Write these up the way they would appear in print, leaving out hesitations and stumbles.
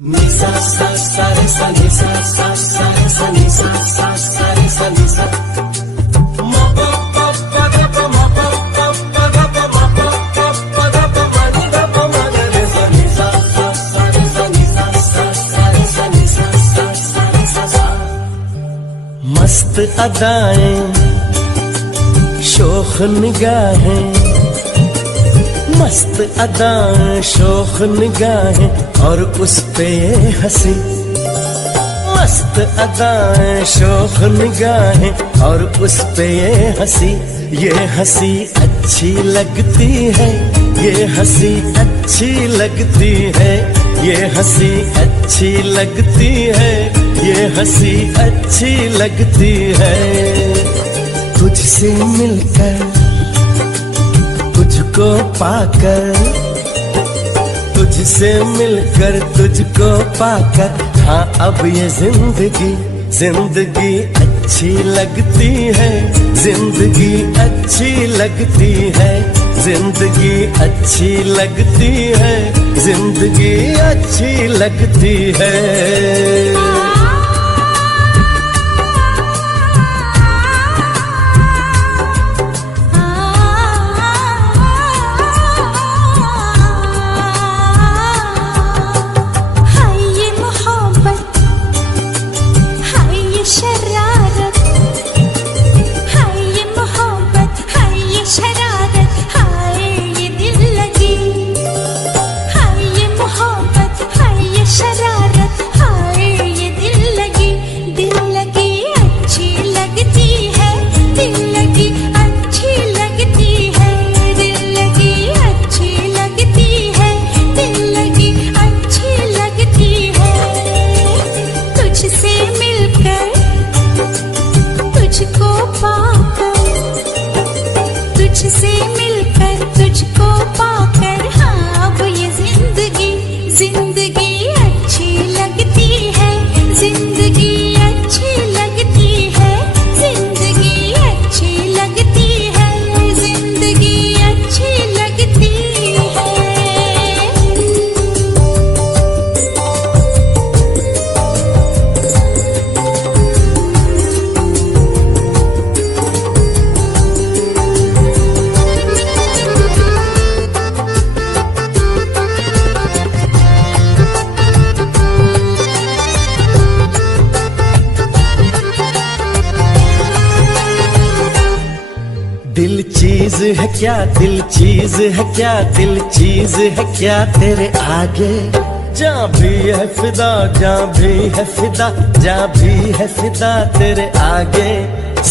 Nisa sa sa re sa nisa sa sa re sa nisa sa sa re sa nisa ma pa pa pa ga pa ma pa pa pa ga pa ma pa pa pa ga pa ma ni ga pa ma ga re sa nisa sa sa re sa nisa sa sa re sa nisa sa sa re sa sa मस्त अदाएं शोख निगाहें मस्त अदाएं शोख निगाहें और उस पे ये हंसी मस्त अदाएं शोख निगाहें और उस पे ये हंसी अच्छी लगती है ये हंसी अच्छी लगती है ये हंसी अच्छी लगती है ये हंसी अच्छी लगती है तुझसे मिलकर तुझको पाकर तुझसे मिलकर तुझको पाकर हाँ अब ये जिंदगी अच्छी लगती है जिंदगी अच्छी लगती है जिंदगी अच्छी लगती है जिंदगी अच्छी लगती है दिल चीज है क्या दिल चीज है क्या दिल चीज है क्या तेरे आगे जहाँ भी है फिदा जहाँ भी है फिदा जहाँ भी है फिदा तेरे आगे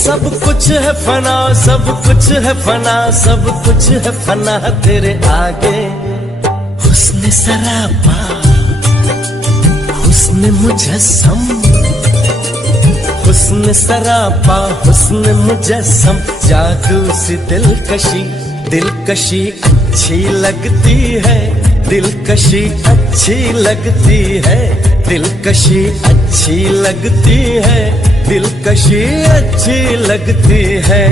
सब कुछ है फना सब कुछ है फना सब कुछ है फना तेरे आगे हुस्न सरापा हुस्न मुजस्सम हुस्न सरापा हुस्न मुजस्सम जादू सी दिलकशी अच्छी लगती है दिलकशी अच्छी लगती है दिलकशी अच्छी लगती है दिलकशी अच्छी लगती है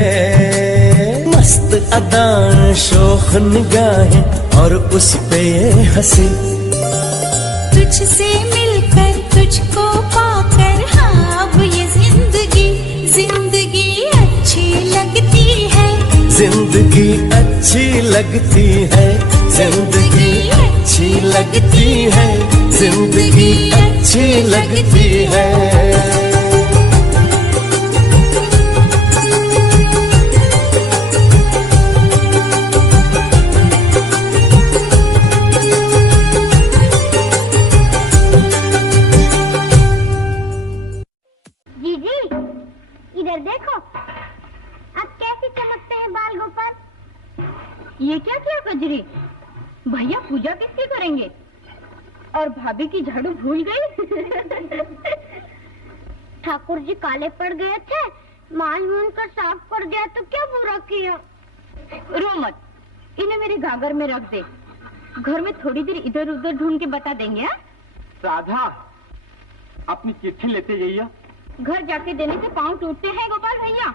मस्त अदाएं शोख निगाहें और उस पे ये हंसी तुझसे मिलकर तुझको पाकर हाँ अब ये जिंदगी अच्छी लगती है जिंदगी अच्छी लगती है जिंदगी अच्छी लगती है जिंदगी अच्छी लगती है इधर देखो अब कैसे चमकते हैं बाल गोपाल। ये क्या किया कजरी? भैया पूजा किसकी करेंगे? और भाभी की झाड़ू भूल गई? ठाकुर जी काले पड़ गए थे, माल मून कर साफ कर दिया तो क्या बुरा किया। रो मत, इन्हें मेरे गागर में रख दे, घर में थोड़ी देर इधर उधर ढूंढ के बता देंगे। राधा अपनी चिट्ठी लेते जाइए। घर जाके देने से पांव टूटते हैं गोपाल भैया।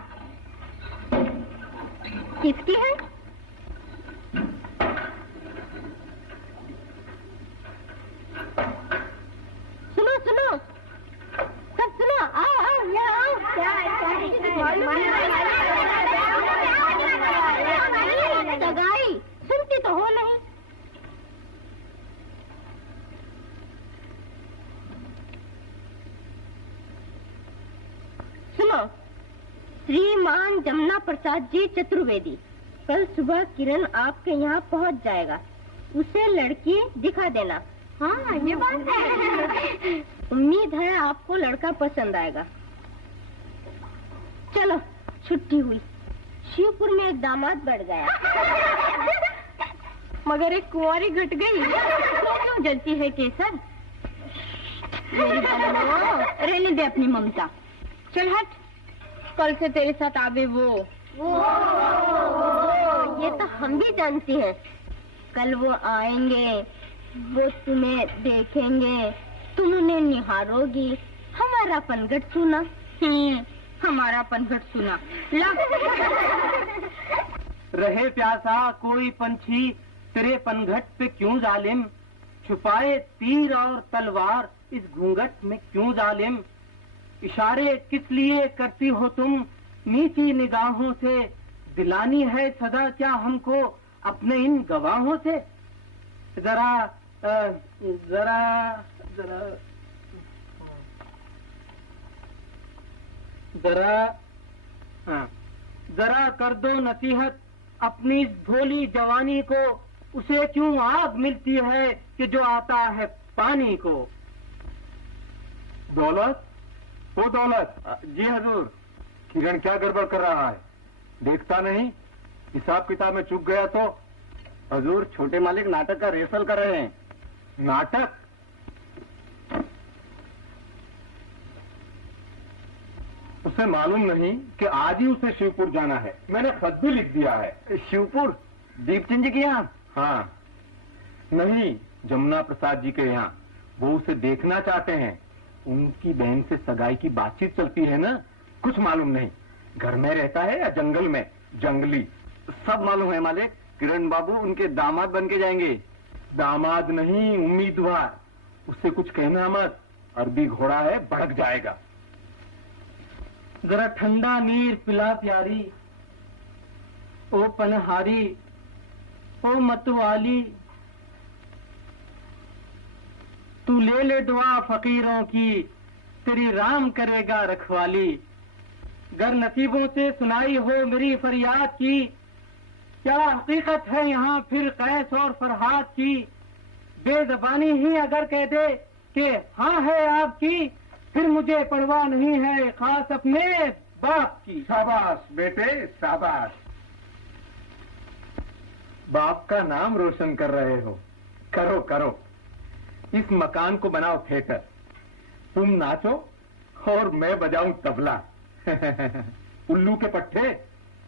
किसकी है? श्रीमान जमुना प्रसाद जी चतुर्वेदी, कल सुबह किरण आपके यहाँ पहुँच जाएगा। उसे लड़की दिखा देना। हाँ, ये बात है। उम्मीद है आपको लड़का पसंद आएगा। चलो, छुट्टी हुई। शिवपुर में एक दामाद बढ़ गया, मगर एक कुंवारी घट गई। क्यों जलती है केसर? मेरी बहनों, रहने दे अपनी ममता। चल हट, कल से तेरे साथ आवे वो। ये तो हम भी जानती हैं। कल वो आएंगे, वो तुम्हें देखेंगे, तुम उन्हें निहारोगी। हमारा पनघट सुना। हमारा पनघट सुना। ला। रहे प्यासा कोई पंछी तेरे पनघट पे क्यों जालिम, छुपाए तीर और तलवार इस घूंघट में क्यों जालिम। इशारे किस लिए करती हो तुम नीची निगाहों से, दिलानी है सदा क्या हमको अपने इन गवाहों से। जरा जरा जरा जरा हाँ, जरा कर दो नसीहत अपनी इस भोली जवानी को, उसे क्यों आग मिलती है कि जो आता है पानी को। दौलत, ओ दौलत। जी हजूर। किरण क्या गड़बड़ कर रहा है, देखता नहीं? हिसाब किताब में चूक गया तो? हजूर, छोटे मालिक नाटक का रिहर्सल कर रहे हैं। नाटक? उसे मालूम नहीं कि आज ही उसे शिवपुर जाना है। मैंने खत भी लिख दिया है। शिवपुर? दीपचंद जी के यहाँ? हाँ। नहीं, जमुना प्रसाद जी के यहाँ। वो उसे देखना चाहते हैं। उनकी बहन से सगाई की बातचीत चलती है ना, कुछ मालूम नहीं घर में रहता है या जंगल में। जंगली। सब मालूम है मालिक। किरण बाबू उनके दामाद बन के जाएंगे। दामाद नहीं, उम्मीदवार। उससे कुछ कहना मत, अरबी घोड़ा है, भड़क जाएगा। जरा ठंडा नीर पिला प्यारी, ओ पनहारी, ओ मतवाली, तू ले ले दुआ फकीरों की, तेरी राम करेगा रखवाली। गर नसीबों से सुनाई हो मेरी फरियाद की, क्या हकीकत है यहाँ फिर कैस और फरहाद की। बेजबानी ही अगर कह दे कि हाँ है आपकी, फिर मुझे परवाह नहीं है खास अपने बाप की। शाबाश बेटे, शाबाश। बाप का नाम रोशन कर रहे हो। करो करो, इस मकान को बनाओ थिएटर। तुम नाचो और मैं बजाऊं तबला। उल्लू के पट्टे,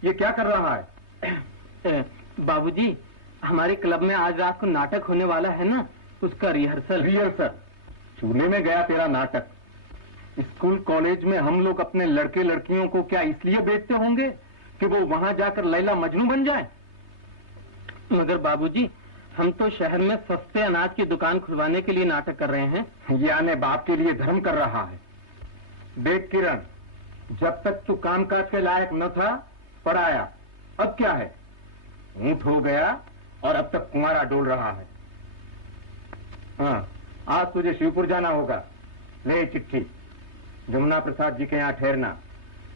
ये क्या कर रहा है? बाबूजी, हमारे क्लब में आज रात को नाटक होने वाला है ना, उसका रिहर्सल। रिहर्सल? चूल्हे में गया तेरा नाटक। स्कूल कॉलेज में हम लोग अपने लड़के लड़कियों को क्या इसलिए बेचते होंगे कि वो वहां जाकर लैला मजनू बन जाए? मगर बाबूजी, हम तो शहर में सस्ते अनाज की दुकान खुलवाने के लिए नाटक कर रहे हैं। ये आने बाप के लिए धर्म कर रहा है। देख किरण, जब तक तू कामकाज के लायक न था, पढ़ाया। अब क्या है, ऊंट हो गया और अब तक कुंवारा डोल रहा है। हाँ, आज तुझे शिवपुर जाना होगा। ले चिट्ठी, जमुना प्रसाद जी के यहाँ ठहरना,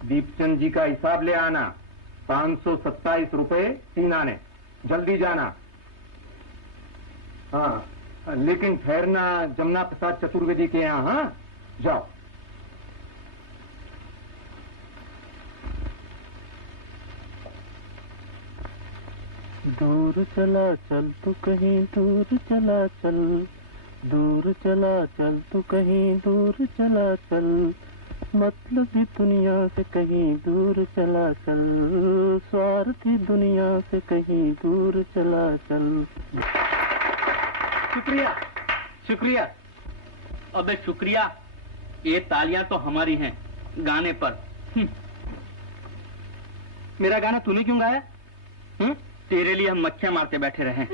दीपचंद जी का हिसाब ले आना, 527 रुपए 3 आने। जल्दी जाना। हाँ, लेकिन ठहरना जमुना प्रसाद चतुर्वेदी के यहाँ। हाँ, जाओ। दूर चला चल तू कहीं दूर चला चल, दूर चला चल तू कहीं दूर चला चल, मतलबी दुनिया से कहीं दूर चला चल, स्वार्थी दुनिया से कहीं दूर चला चल। शुक्रिया शुक्रिया। अबे शुक्रिया, ये तालियां तो हमारी हैं गाने पर। मेरा गाना तूने क्यों गाया? तेरे लिए हम मक्खियां मारते बैठे रहे।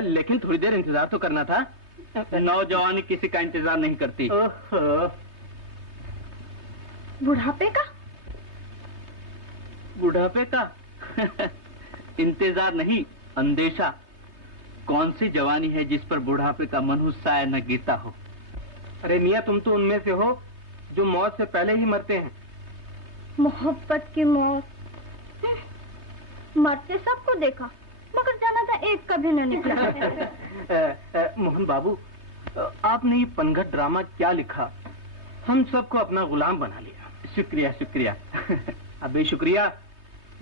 लेकिन थोड़ी देर इंतजार तो करना था। नौजवानी किसी का इंतजार नहीं करती। बुढ़ापे का? बुढ़ापे का? इंतजार नहीं, अंदेशा। कौन सी जवानी है जिस पर बुढ़ापे का मन हुस्साए न गिरता हो। अरे मियां, तुम तो उनमें से हो जो मौत से पहले ही मरते हैं। मोहब्बत की मौत। मरते सबको देखा, मगर जनाजा एक कभी न निकला। मोहन बाबू, आपने ये पनघट ड्रामा क्या लिखा, हम सबको अपना गुलाम बना लिया। शुक्रिया शुक्रिया। अबे शुक्रिया,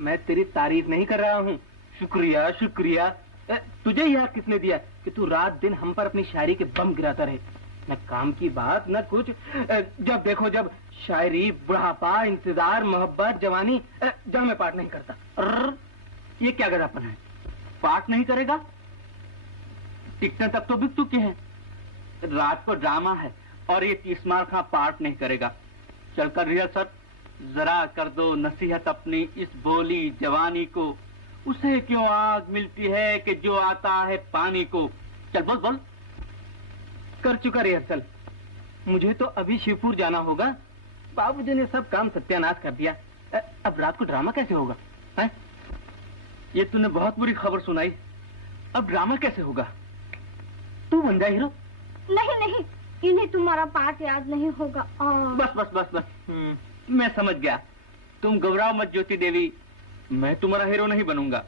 मैं तेरी तारीफ नहीं कर रहा हूँ। शुक्रिया शुक्रिया। तुझे यह किसने दिया कि तू रात दिन हम पर अपनी शायरी के बम गिराता रहे? न काम की बात न कुछ। जब देखो जब शायरी, बुढ़ापा, इंतजार, मोहब्बत, जवानी। जब मैं पाठ नहीं करता। ये क्या गधापन है? पाठ नहीं करेगा? टिकटें तक तो बिक चुके हैं। रात को ड्रामा है और ये 30 मार का पाठ नहीं करेगा। चलकर रिहर्सल जरा कर दो नसीहत अपनी इस बोली जवानी को। उसे क्यों आग मिलती है कि जो आता है पानी को। चल बोल बोल। कर चुका रिहर्सल। मुझे तो अभी शिवपुर जाना होगा। बाबूजी ने सब काम सत्यानाश कर दिया। अब रात को ड्रामा कैसे होगा? है? ये तूने बहुत बुरी खबर सुनाई। अब ड्रामा कैसे होगा? तू बन जा हीरो। नहीं नहीं, इन्हें तुम्हारा पाठ याद नहीं होगा। बस बस बस बस। मैं समझ गया। तुम घबराओ मत ज्योति देवी, मैं तुम्हारा हीरो नहीं बनूंगा।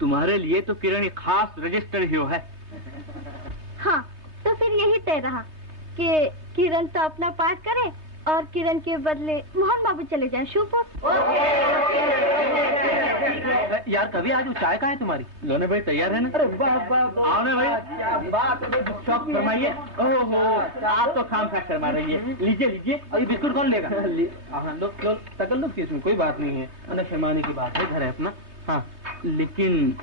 तुम्हारे लिए तो किरण एक खास रजिस्टर हीरो है। हाँ, तो फिर यही तय रहा कि किरण तो अपना पाठ करे और किरण के बदले मोहन बाबू चले जाएं शिवपुर। यार कभी आज वो चाय कहाँ है तुम्हारी? लोने भाई तैयार है ना? अरे वाह वाह, आओ ना भाई। बात शौक फरमाइए। ओहो, आप तो खाम खा शर्मा रही है। लीजिए लीजिए। और ये बिस्कुट कौन लेगा? हाँ लो लो, तकल्लुफ की इसमें कोई बात नहीं है। न शर्माने की बात है, घर है अपना। हाँ, लेकिन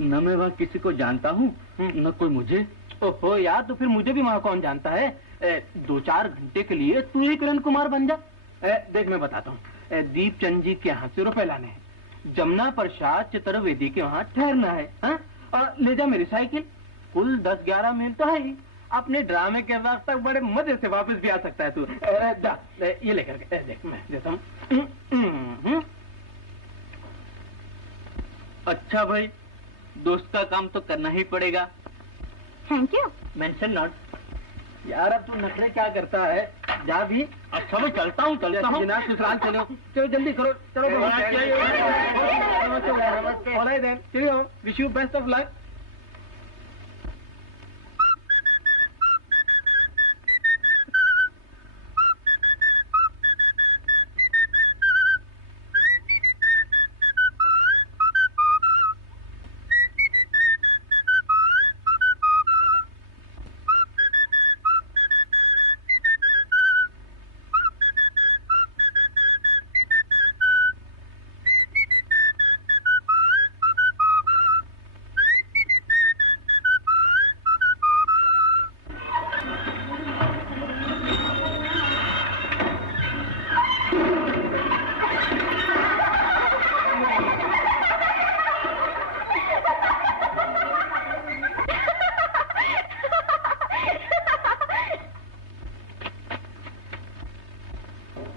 न मैं वहाँ किसी को जानता हूँ न कोई मुझे। ओहो यार, तो फिर मुझे भी वहाँ कौन जानता है? 2-4 घंटे के लिए तू ही किरण कुमार बन जा। देख मैं बताता हूँ। दीपचंद जी के यहाँ से रुपए लाने हैं, जमुना प्रसाद चतुर्वेदी के वहाँ ठहरना है। हाँ? और ले जा मेरी साइकिल। कुल 10-11 मील तो है ही। अपने ड्रामे के वक्त तक बड़े मजे से वापस भी आ सकता है तू। जा ये लेकर के देख मैं देता हूँ। अच्छा भाई, दोस्त का काम तो करना ही पड़ेगा। Thank you. Mention not. यार अब तू नखरे क्या करता है? जा भी। अच्छा मैं चलता हूँ जनाब, ससुराल चलो। चलो जल्दी करो। चलो चलो, wish you best of luck.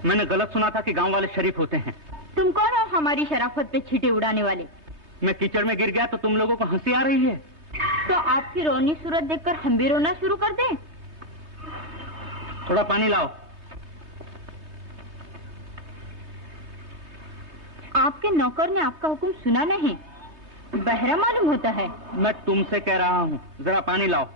मैंने गलत सुना था कि गांव वाले शरीफ होते हैं। तुम कौन हो हमारी शराफत पे छींटे उड़ाने वाले? मैं कीचड़ में गिर गया तो तुम लोगों को हंसी आ रही है। तो आपकी रोनी सूरत देखकर हम भी रोना शुरू कर दें? थोड़ा पानी लाओ। आपके नौकर ने आपका हुक्म सुना नहीं, बहरा मालूम होता है। मैं तुमसे कह रहा हूँ, जरा पानी लाओ।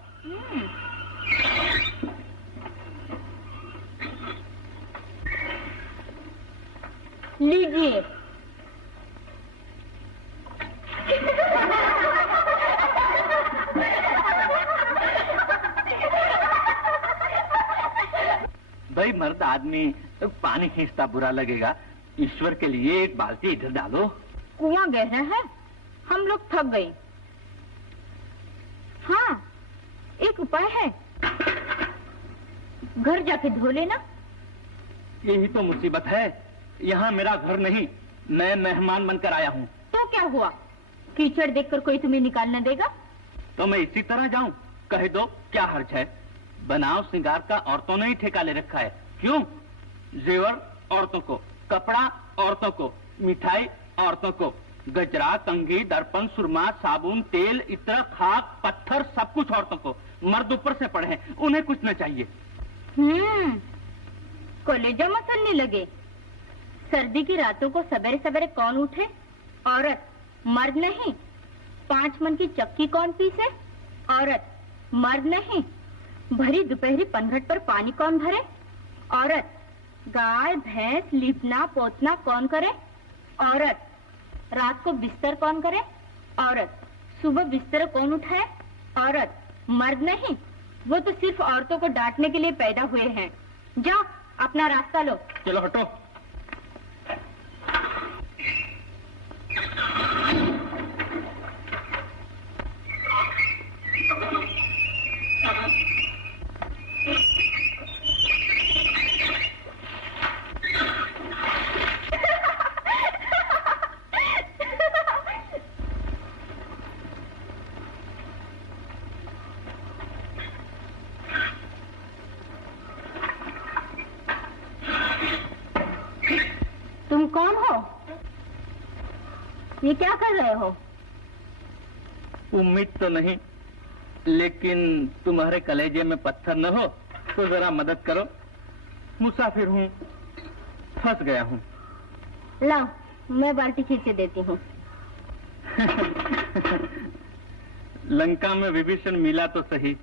लीजिए। भाई मर्द आदमी तो पानी खींचता बुरा लगेगा। ईश्वर के लिए एक बाल्टी इधर डालो। कुआं गहरा है, हम लोग थक गए। हाँ, एक उपाय है, घर जाके धो लेना। यही तो मुसीबत है, यहाँ मेरा घर नहीं, मैं मेहमान बनकर आया हूँ। तो क्या हुआ, कीचड़ देखकर कोई तुम्हें निकाल न देगा? तो मैं इसी तरह जाऊँ? कह दो क्या हर्ज है। बनाव श्रृंगार का औरतों ने ही ठेका ले रखा है। क्यों? जेवर औरतों को, कपड़ा औरतों को, मिठाई औरतों को, गजरा, कंघी, दर्पण, सुरमा, साबुन, तेल, इत्र, खाक, पत्थर, सब कुछ औरतों को। मर्द ऊपर से पड़े हैं, उन्हें कुछ न चाहिए। कलेजा मसलने लगे। सर्दी की रातों को सवेरे सवेरे कौन उठे? औरत, मर्द नहीं। 5 मन की चक्की कौन पीसे? औरत, मर्द नहीं। भरी दोपहरी पनघट पर पानी कौन भरे? औरत। गाय भैंस लीपना पोतना कौन करे? औरत। रात को बिस्तर कौन करे? औरत। सुबह बिस्तर कौन उठाए? औरत। मर्द नहीं, वो तो सिर्फ औरतों को डांटने के लिए पैदा हुए हैं। जाओ अपना रास्ता लो। चलो हटो। तुम कौन हो? ये क्या कर रहे हो? उम्मीद तो नहीं, लेकिन तुम्हारे कलेजे में पत्थर न हो तो जरा मदद करो। मुसाफिर हूँ, फंस गया हूँ। लाओ, मैं बाल्टी खींच के देती हूँ। लंका में विभीषण मिला तो सही।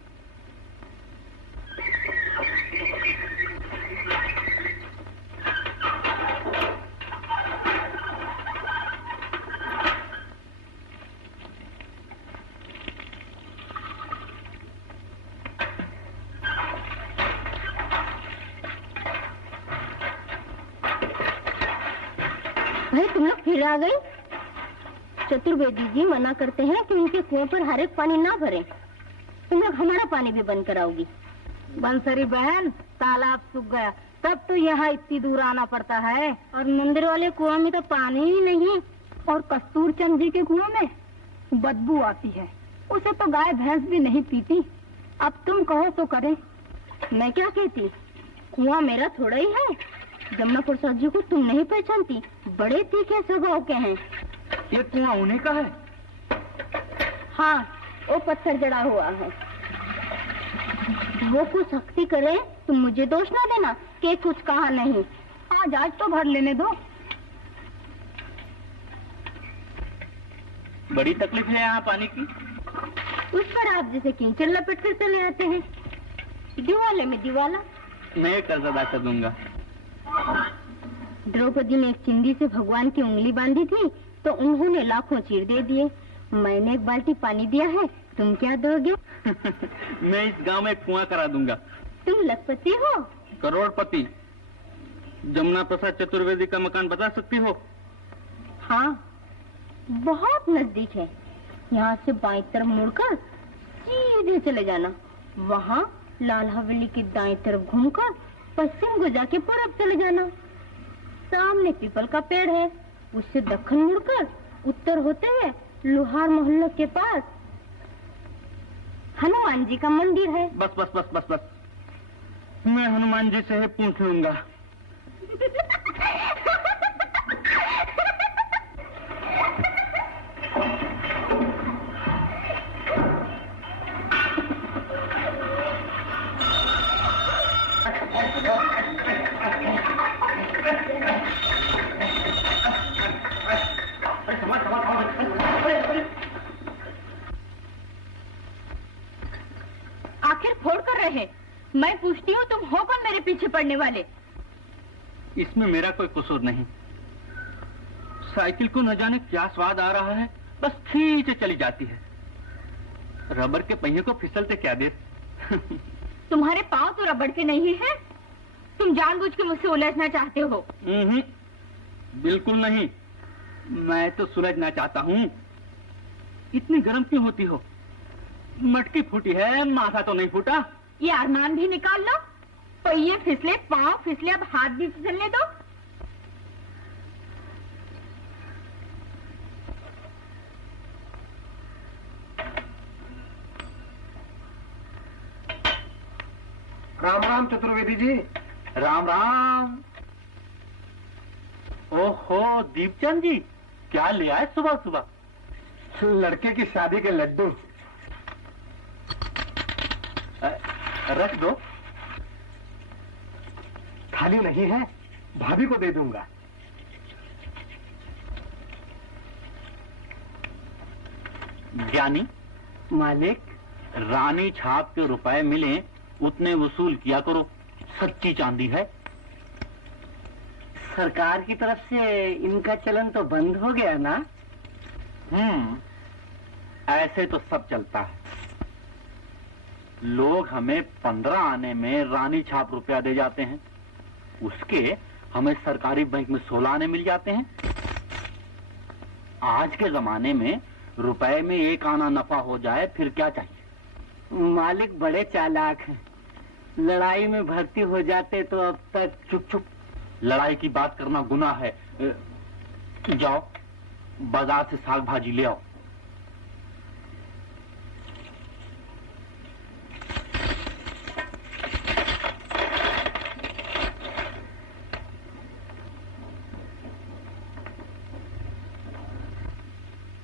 भाई तुम लोग फिर आ गई। चतुर्वेदी जी मना करते हैं कि उनके कुएं पर हर एक पानी ना भरें। तुम लोग हमारा पानी भी बंद कराओगी। बंसरी बहन, तालाब सूख गया, तब तो यहाँ इतनी दूर आना पड़ता है। और मंदिर वाले कुएं में तो पानी ही नहीं। और कस्तूर चंद जी के कुएं में बदबू आती है, उसे तो गाय भैंस भी नहीं पीती। अब तुम कहो तो करें। मैं क्या कहती, कुआं मेरा थोड़ा ही है। जमुना प्रसाद जी को तुम नहीं पहचानती, बड़े तीखे स्वभाव के हैं। ये कुआं उन्हीं का है? हाँ, वो पत्थर जड़ा हुआ है। वो कुछ सख्ती करे, तुम मुझे दोष ना देना कि कुछ कहा नहीं। आज तो भर लेने दो। बड़ी तकलीफ है यहाँ पानी की। उस पर आप जैसे कीचड़ लपेट कर चले आते हैं। दिवाले में दिवाला। मैं कर्ज अदा कर दूंगा। द्रौपदी ने एक चिंदी से भगवान की उंगली बांधी थी तो उन्होंने लाखों चीर दे दिए। मैंने एक बाल्टी पानी दिया है, तुम क्या दोगे? मैं इस गांव में कुआं करा दूंगा। तुम लखपति हो? करोड़पति। जमुना प्रसाद चतुर्वेदी का मकान बता सकती हो? हाँ, बहुत नजदीक है। यहाँ से बाईं तरफ मुड़कर सीधे चले जाना। वहाँ लाल हवेली की दाईं तरफ घूमकर पश्चिम को जाके पूरब चले जाना। सामने पीपल का पेड़ है, उससे दक्षिण मुड़कर उत्तर होते हुए लोहार मोहल्ले के पास हनुमान जी का मंदिर है। बस बस बस बस बस, मैं हनुमान जी से ही पूछ लूंगा। आखिर फोड़ कर रहे। मैं पूछती हूँ, तुम हो कौन मेरे पीछे पड़ने वाले? इसमें मेरा कोई कसूर नहीं। साइकिल को न जाने क्या स्वाद आ रहा है, बस खींचे चली जाती है। रबर के पहिए को फिसलते क्या देर। तुम्हारे पाँव तो रबड़ के नहीं है। तुम जानबूझ के मुझसे उलझना चाहते हो। बिल्कुल नहीं, मैं तो सुलझना चाहता हूँ। इतनी गर्म क्यों होती हो? मटकी फूटी है, माथा तो नहीं फूटा। ये अरमान भी निकाल लो। पहिए फिसले, पाँव फिसले, अब हाथ भी फिसलने दो। राम राम चतुर्वेदी जी। राम राम। ओहो दीपचंद जी, क्या ले आए सुबह सुबह? लड़के की शादी के लड्डू। रख दो। खाली नहीं है, भाभी को दे दूंगा। ज्ञानी मालिक, रानी छाप के रुपए मिले उतने वसूल किया करो, सच्ची चांदी है। सरकार की तरफ से इनका चलन तो बंद हो गया ना? ऐसे तो सब चलता है। लोग हमें 15 आने में रानी छाप रुपया दे जाते हैं, उसके हमें सरकारी बैंक में 16 आने मिल जाते हैं। आज के जमाने में रुपए में 1 आना नफा हो जाए फिर क्या चाहिए। मालिक बड़े चालाक हैं, लड़ाई में भर्ती हो जाते तो अब तक। चुप चुप, लड़ाई की बात करना गुनाह है। जाओ बाजार से साग भाजी ले आओ।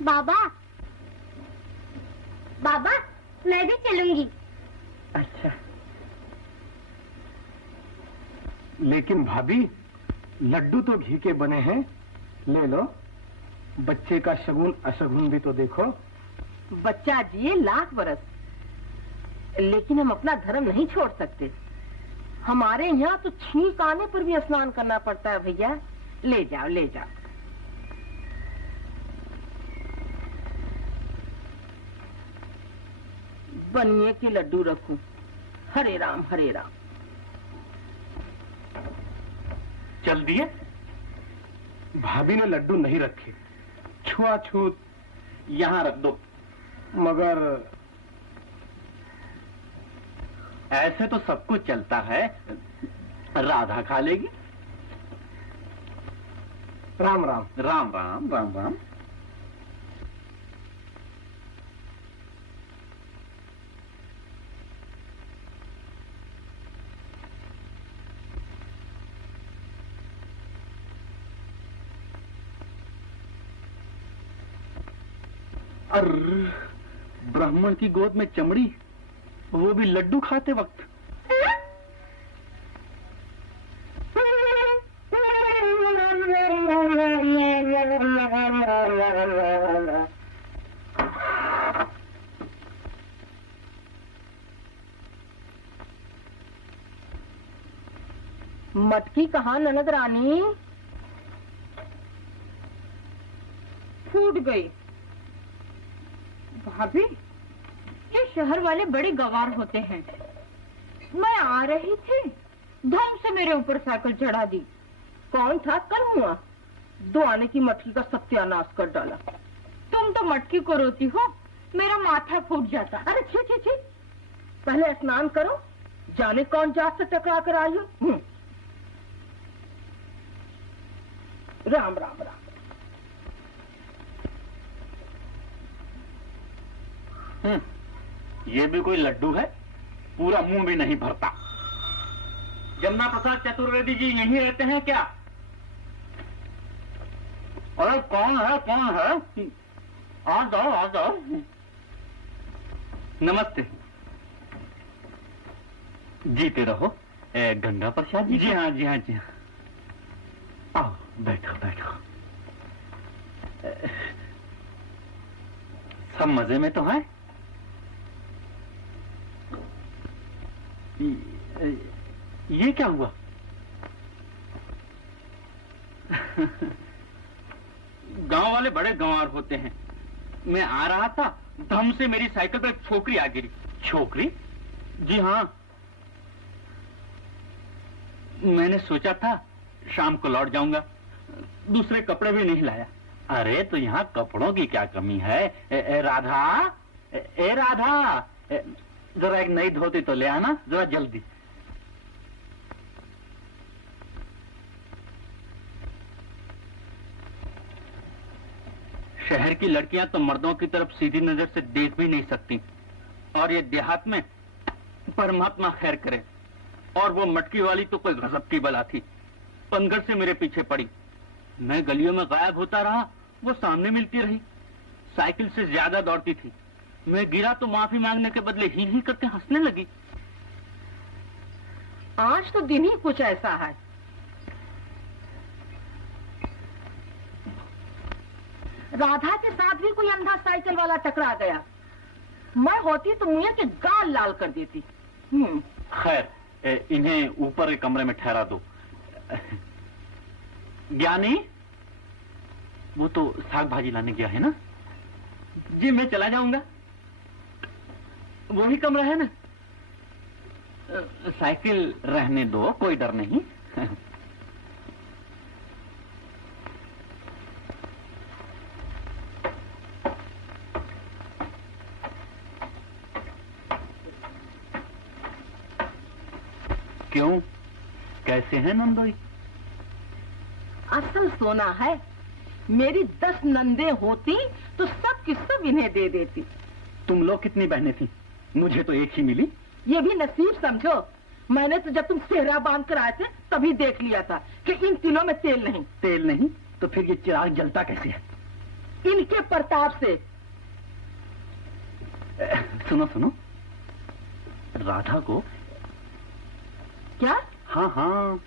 बाबा, बाबा मैं भी चलूंगी। अच्छा, लेकिन भाभी लड्डू तो घी के बने हैं, ले लो। बच्चे का शगुन अशगुन भी तो देखो। बच्चा जिए लाख बरस, लेकिन हम अपना धर्म नहीं छोड़ सकते। हमारे यहाँ तो छींक आने पर भी स्नान करना पड़ता है भैया। ले जाओ ले जाओ। बनिए के लड्डू रखूं। हरे राम हरे राम। चल दिए? भाभी ने लड्डू नहीं रखे, छुआछूत। यहां रख दो। मगर ऐसे तो सब कुछ चलता है। राधा खा लेगी। राम राम। राम राम राम राम। ब्राह्मण की गोद में चमड़ी, वो भी लड्डू खाते वक्त। मटकी कहाँ ननद रानी? फूट गई। भाभी, ये शहर वाले बड़े गवार होते हैं। मैं आ रही थी, धम से मेरे ऊपर साइकिल चढ़ा दी। कौन था? कल हुआ। 2 आने की मटकी का सत्यानाश कर डाला। तुम तो मटकी को रोती हो, मेरा माथा फूट जाता। अरे छी छी छी, पहले स्नान करो, जाने कौन जात से टकरा कर आई हो। राम राम राम। ये भी कोई लड्डू है? पूरा मुंह भी नहीं भरता। जमुना प्रसाद चतुर्वेदी जी यहीं रहते हैं क्या? अरे कौन है कौन है? आ जाओ आ जाओ। नमस्ते। जीते रहो। गंगा प्रसाद जी? जी हाँ जी हाँ जी हाँ। आओ बैठो बैठो। सब मजे में तो है? ये क्या हुआ? गांव वाले बड़े गंवार होते हैं। मैं आ रहा था, धम से मेरी साइकिल पर एक छोकरी आ गिरी। छोकरी? जी हाँ। मैंने सोचा था शाम को लौट जाऊंगा, दूसरे कपड़े भी नहीं लाया। अरे तो यहाँ कपड़ों की क्या कमी है? राधा, राधा, जरा एक नई धोती तो ले आना, जरा जल्दी। शहर की लड़कियां तो मर्दों की तरफ सीधी नजर से देख भी नहीं सकती, और ये देहात में परमात्मा खैर करे। और वो मटकी वाली तो कोई गजब की बला थी, पनघट से मेरे पीछे पड़ी। मैं गलियों में गायब होता रहा, वो सामने मिलती रही। साइकिल से ज्यादा दौड़ती थी। मैं गिरा तो माफी मांगने के बदले ही करके हंसने लगी। आज तो दिन ही कुछ ऐसा है। राधा के साथ भी कोई अंधा साइकिल वाला टकरा गया। मैं होती तो मुझे के गाल लाल कर देती। खैर, इन्हें ऊपर के कमरे में ठहरा दो। ज्ञानी, वो तो साग भाजी लाने गया है ना? जी मैं चला जाऊंगा। वही कमरा है ना? साइकिल रहने दो, कोई डर नहीं। क्यों, कैसे हैं नंदोई? असल सोना है। मेरी 10 नंदे होती तो सब की सब इन्हें दे देती। तुम लोग कितनी बहनें थी? मुझे तो एक ही मिली। ये भी नसीब समझो। मैंने तो जब तुम सेहरा बांध कर आए थे तभी देख लिया था कि इन तिलों में तेल नहीं। तेल नहीं तो फिर ये चिराग जलता कैसे है? इनके प्रताप से। सुनो सुनो, राधा को। क्या? हाँ हाँ,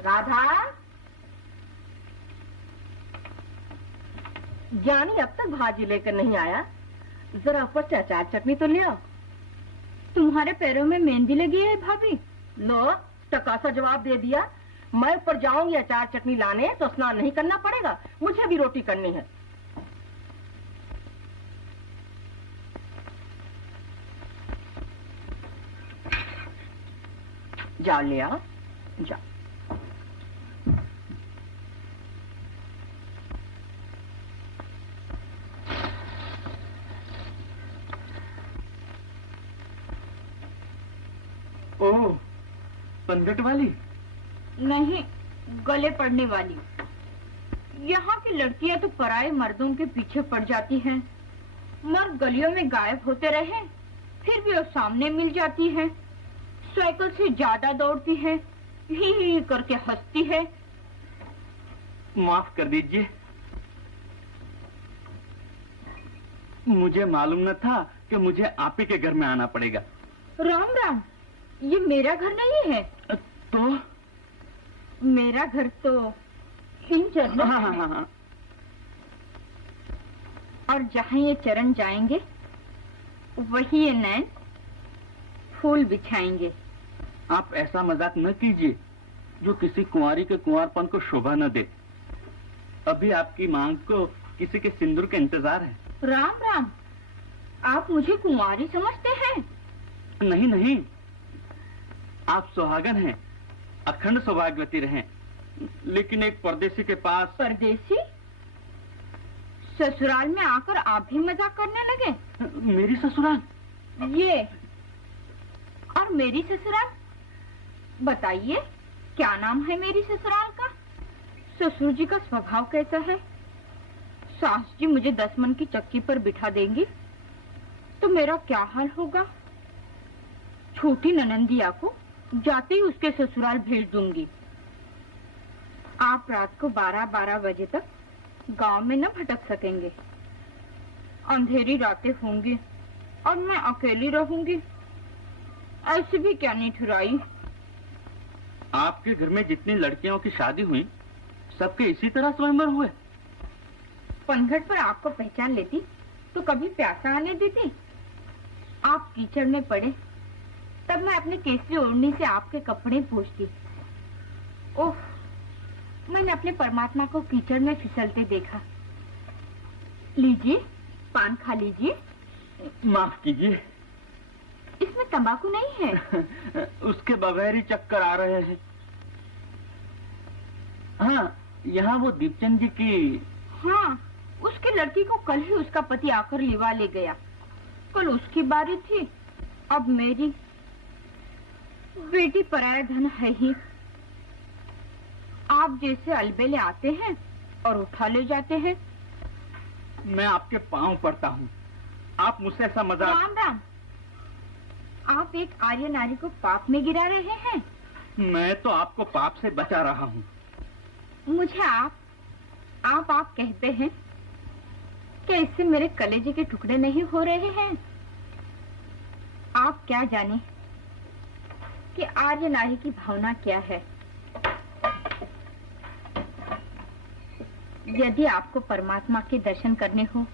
राधा, ज्ञानी अब तक भाजी लेकर नहीं आया। जरा ऊपर से अचार चटनी तो ले आओ। तुम्हारे पैरों में मेहंदी लगी है भाभी। लो, टकासा जवाब दे दिया। मैं ऊपर जाऊंगी अचार चटनी लाने तो स्नान नहीं करना पड़ेगा। मुझे भी रोटी करनी है। जाओ ले आओ, जाओ। ओह, पंगट वाली? नहीं, गले पड़ने वाली। यहाँ की लड़कियां तो पराये मर्दों के पीछे पड़ जाती हैं। मर्द गलियों में गायब होते रहे, फिर भी वो सामने मिल जाती है। साइकिल से ज्यादा दौड़ती है, ही करके हंसती है। माफ कर दीजिए, मुझे मालूम न था कि मुझे आप ही के घर में आना पड़ेगा। राम राम, ये मेरा घर नहीं है। तो मेरा घर तो इन चरणों में है। हाँ। और जहाँ ये चरण जाएंगे वही ये नैन फूल बिछाएंगे। आप ऐसा मजाक न कीजिए जो किसी कुंवारी के कुंवारपन को शोभा न दे। अभी आपकी मांग को किसी के सिंदूर के इंतजार है। राम राम, आप मुझे कुंवारी समझते हैं? नहीं नहीं, आप सुहागन हैं, अखंड सौभाग्यवती रहें। लेकिन एक परदेसी के पास। परदेसी? ससुराल में आकर आप भी मजाक करने लगे? मेरी ससुराल? ये और मेरी ससुराल? बताइए, क्या नाम है मेरी ससुराल का? ससुर जी का स्वभाव कैसा है? सास जी मुझे 10 मन की चक्की पर बिठा देंगी तो मेरा क्या हाल होगा? छोटी ननंदिया को जाते ही उसके ससुराल भेज दूंगी। आप रात को 12-12 बजे तक गांव में न भटक सकेंगे। अंधेरी रातें होंगी और मैं अकेली रहूंगी। ऐसे भी क्या निठुराई। आपके घर में जितनी लड़कियों की शादी हुई सबके इसी तरह स्वयंवर हुए? पनघट पर आपको पहचान लेती तो कभी प्यासा आने देती? आप कीचड़ में पड़े तब मैं अपने केसरी ओढ़नी से आपके कपड़े पोंछती। ओह, मैंने अपने परमात्मा को कीचड़ में फिसलते देखा। लीजिए, पान खा लीजिए। माफ कीजिए, इसमें तंबाकू नहीं है। उसके बगैर ही चक्कर आ रहे हैं। हाँ, यहाँ वो दीपचंद जी की। हाँ, उसकी लड़की को कल ही उसका पति आकर लिवा ले गया। कल उसकी बारी थी, अब मेरी। बेटी पराया धन है ही। आप जैसे अलबेले आते हैं और उठा ले जाते हैं। मैं आपके पांव पड़ता हूँ, आप मुझसे ऐसा मजाक। राम राम, आप एक आर्य नारी को पाप में गिरा रहे हैं। मैं तो आपको पाप से बचा रहा हूँ। मुझे आप कहते हैं कि इससे मेरे कलेजे के टुकड़े नहीं हो रहे हैं। आप क्या जाने कि आर्य नारी की भावना क्या है। यदि आपको परमात्मा के दर्शन करने हो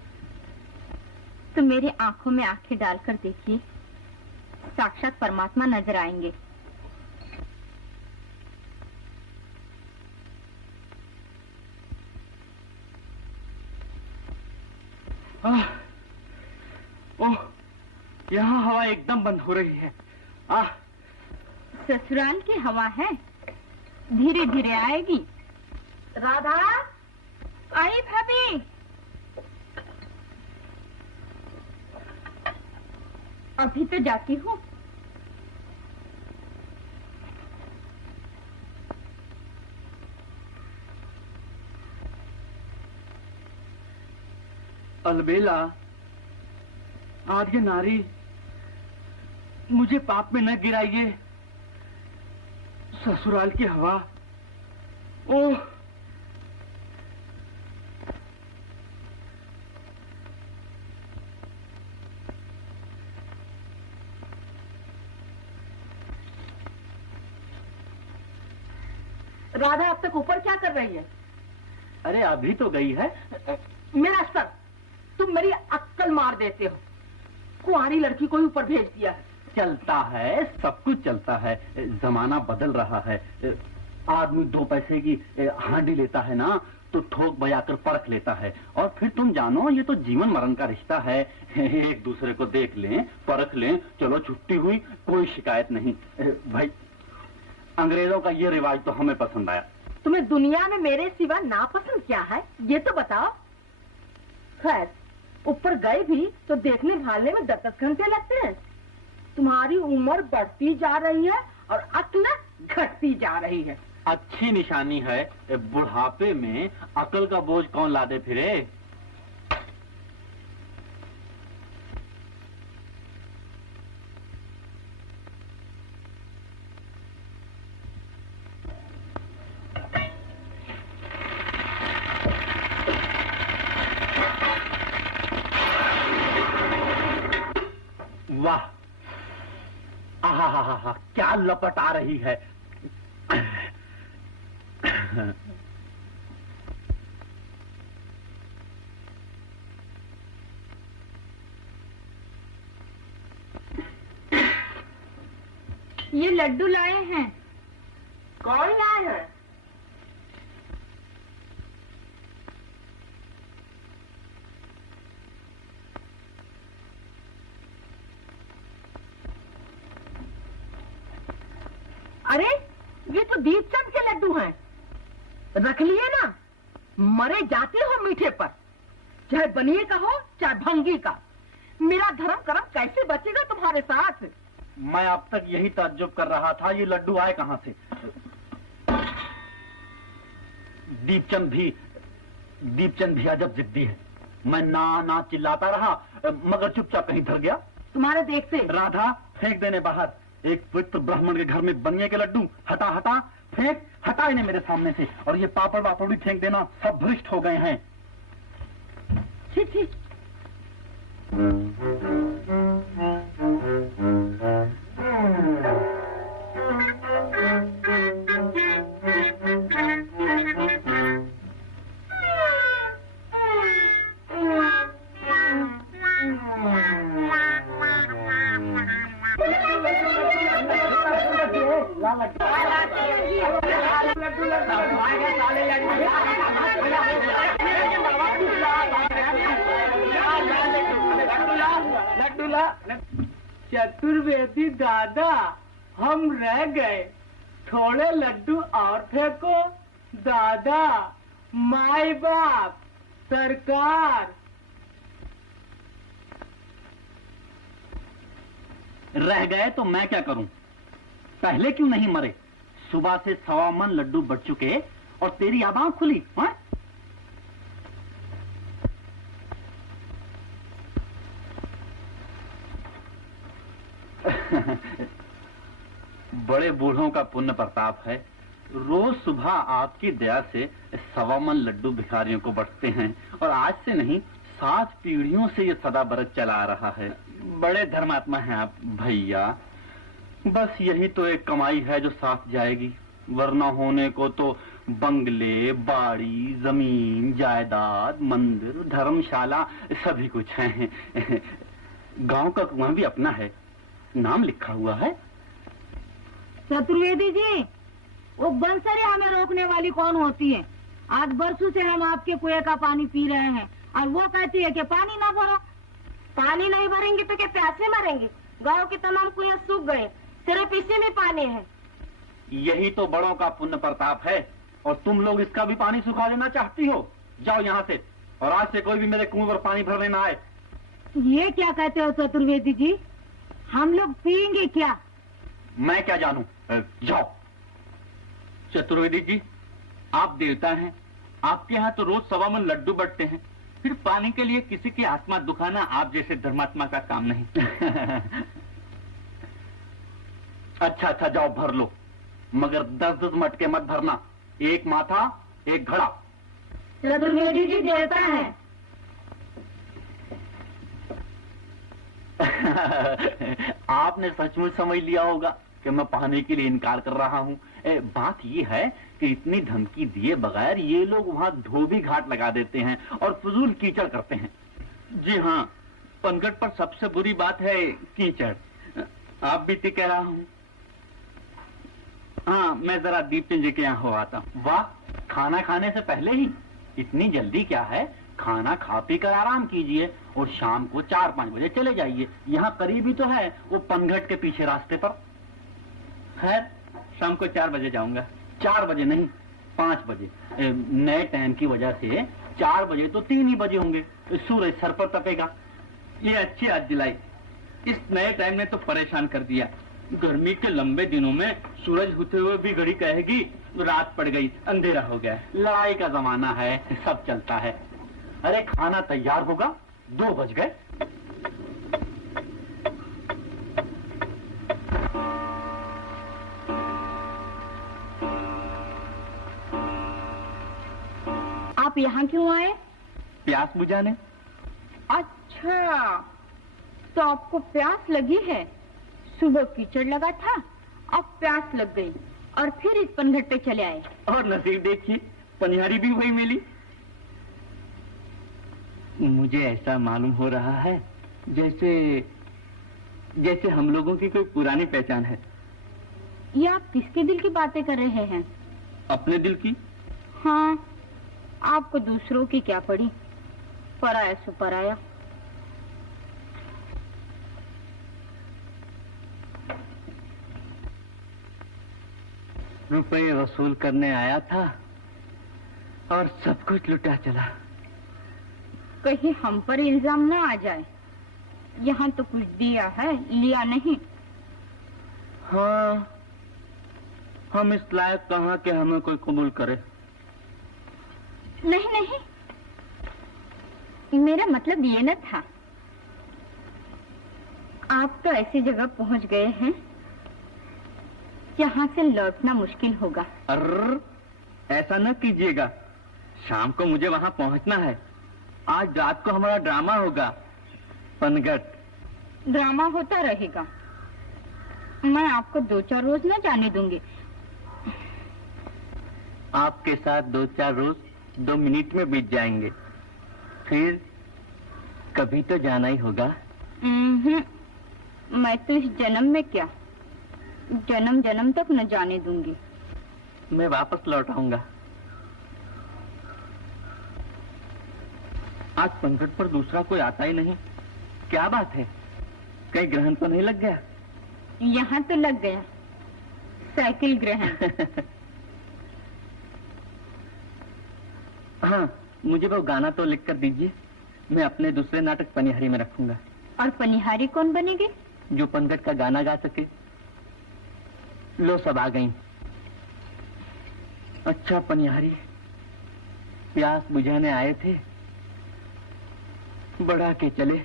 तो मेरी आंखों में आंखें डालकर देखिए, साक्षात परमात्मा नजर आएंगे। ओह, यहाँ हवा एकदम बंद हो रही है। ससुराल की हवा है, धीरे धीरे आएगी। राधा, आई भाभी। अभी तो जाती हूँ। अलबेला, आर्य नारी, मुझे पाप में न गिराइए। ससुराल की हवा, ओह, राधा अब तक ऊपर क्या कर रही है? अरे अभी तो गई है। मेरा सर, तुम मेरी अक्कल मार देते हो। कुंवारी लड़की को ही ऊपर भेज दिया है। चलता है, सब कुछ चलता है। जमाना बदल रहा है। आदमी 2 पैसे की हांडी लेता है ना तो ठोक बजाकर परख लेता है। और फिर तुम जानो, ये तो जीवन मरण का रिश्ता है। एक दूसरे को देख लें, परख लें, चलो छुट्टी हुई, कोई शिकायत नहीं। भाई, अंग्रेजों का ये रिवाज तो हमें पसंद आया। तुम्हें दुनिया में मेरे सिवा नापसंद क्या है, ये तो बताओ। खैर, ऊपर गए भी तो देखने भालने में 10 घंटे लगते हैं। तुम्हारी उम्र बढ़ती जा रही है और अक्ल घटती जा रही है। अच्छी निशानी है। बुढ़ापे में अकल का बोझ कौन लादे फिरे। वाह, आहा, क्या लपट आ रही है। ये लड्डू लाए हैं। कौन लाए हैं? अरे, ये तो दीपचंद के लड्डू हैं। रख लिए ना, मरे जाते हो मीठे पर, चाहे बनिए का हो चाहे भंगी का। मेरा धर्म कर्म कैसे बचेगा तुम्हारे साथ? मैं अब तक यही ताज्जुब कर रहा था, ये लड्डू आए कहां से। दीपचंद भी अजब जिद्दी है। मैं ना चिल्लाता रहा, मगर चुपचाप कहीं धर गया। तुम्हारे देखते। राधा, फेंक देने बाहर। एक पवित्र ब्राह्मण के घर में बनिए के लड्डू। हटा, फेंक, हटा इन्हें मेरे सामने से। और ये पापड़ वापड़ भी फेंक देना, सब भ्रष्ट हो गए हैं। ठीक। चतुर्वेदी दादा, हम रह गए, थोड़े लड्डू और फेंको। दादा, माई बाप, सरकार। रह गए तो मैं क्या करूं? पहले क्यों नहीं मरे? सुबह से 1.25 मन लड्डू बढ़ चुके और तेरी अब आंख खुली। हाँ? बड़े बूढ़ों का पुण्य प्रताप है। रोज सुबह आपकी दया से 1.25 मन लड्डू भिखारियों को बंटते हैं और आज से नहीं 7 पीढ़ियों से ये सदा बरत चला आ रहा है। बड़े धर्मात्मा हैं आप भैया। बस यही तो एक कमाई है जो साथ जाएगी, वरना होने को तो बंगले, बाड़ी, जमीन, जायदाद, मंदिर, धर्मशाला सभी कुछ है। गांव का कुआं भी अपना है, नाम लिखा हुआ है। चतुर्वेदी जी, वो बंसरी हमें रोकने वाली कौन होती है? आज बरसों से हम आपके कुएं का पानी पी रहे हैं और वो कहती है कि पानी ना भरो। पानी नहीं भरेंगे तो क्या प्यासे मरेंगे? गांव के तमाम कुएं सूख गए, सिर्फ इसी में पानी है। यही तो बड़ों का पुण्य प्रताप है, और तुम लोग इसका भी पानी सुखा देना चाहती हो। जाओ यहाँ से, और आज से कोई भी मेरे कुएं पर पानी भरने ना आए। ये क्या कहते हो चतुर्वेदी जी? हम लोग पियेंगे क्या? मैं क्या जानूं? जाओ। चतुर्वेदी जी, आप देवता हैं, आपके यहाँ तो रोज 1.25 मन लड्डू बटते हैं, फिर पानी के लिए किसी की आत्मा दुखाना आप जैसे धर्मात्मा का काम नहीं। अच्छा जाओ भर लो, मगर 10-10 मटके मत भरना, एक माथा एक घड़ा। चतुर्वेदी जी देवता है। आपने सचमुच समझ लिया होगा कि मैं पानी के लिए इनकार कर रहा हूँ। बात ये है कि इतनी धमकी दिए बगैर ये लोग वहाँ धोबी घाट लगा देते हैं और फजूल कीचड़ करते हैं। जी हाँ, पनघट पर सबसे बुरी बात है कीचड़। आप बीती कह रहा हूँ। हाँ, मैं जरा दीपचंद जी के यहाँ हो आता हूँ। वाह, खाना खाने से पहले ही? इतनी जल्दी क्या है? खाना खा पी कर आराम कीजिए और शाम को 4-5 बजे चले जाइए। यहाँ करीब ही तो है, वो पनघट के पीछे रास्ते पर। खैर, शाम को 4 बजे जाऊंगा। 4 बजे नहीं, 5 बजे। नए टाइम की वजह से 4 बजे तो 3 ही बजे होंगे, सूरज सर पर तपेगा। ये अच्छी याद दिलाई। इस नए टाइम ने तो परेशान कर दिया। गर्मी के लंबे दिनों में सूरज होते हुए भी घड़ी कहेगी रात पड़ गई, अंधेरा हो गया। लड़ाई का जमाना है, सब चलता है। अरे खाना तैयार होगा, 2 बज गए। आप यहाँ क्यों आए? प्यास बुझाने। अच्छा, तो आपको प्यास लगी है? सुबह कीचड़ लगा था, अब प्यास लग गई और फिर इस पनघट पे चले आए। और नसीब देखिए, पनिहारी भी वही मिली। मुझे ऐसा मालूम हो रहा है जैसे हम लोगों की कोई पुरानी पहचान है। ये आप किसके दिल की बातें कर रहे हैं? अपने दिल की। हाँ, आपको दूसरों की क्या पड़ी, पराया सो पराया। रुपए वसूल करने आया था और सब कुछ लुटा चला। कहीं हम पर इल्जाम ना आ जाए। यहाँ तो कुछ दिया है, लिया नहीं। हाँ, हम इस लायक कहाँ के हमें कोई कबूल करे। नहीं, मेरा मतलब ये न था। आप तो ऐसी जगह पहुँच गए हैं जहाँ से लौटना मुश्किल होगा। अर्र, ऐसा न कीजिएगा। शाम को मुझे वहाँ पहुँचना है। आज रात को हमारा ड्रामा होगा, पनघट। ड्रामा होता रहेगा, मैं आपको 2-4 रोज न जाने दूंगी। आपके साथ 2-4 रोज 2 मिनट में बीत जाएंगे, फिर कभी तो जाना ही होगा। मैं तो इस जन्म में क्या, जन्म जन्म तक न जाने दूंगी। मैं वापस लौट आऊंगा। आज पनघट पर दूसरा कोई आता ही नहीं। क्या बात है, कहीं ग्रहण तो नहीं लग गया? यहाँ तो लग गया, साइकिल ग्रहण। हाँ, मुझे वो गाना तो लिख कर दीजिए, मैं अपने दूसरे नाटक पनिहारी में रखूंगा। और पनिहारी कौन बनेगी? जो पनघट का गाना गा सके। लो, सब आ गई। अच्छा पनिहारी, प्यास बुझाने आए थे, बढ़ा के चले।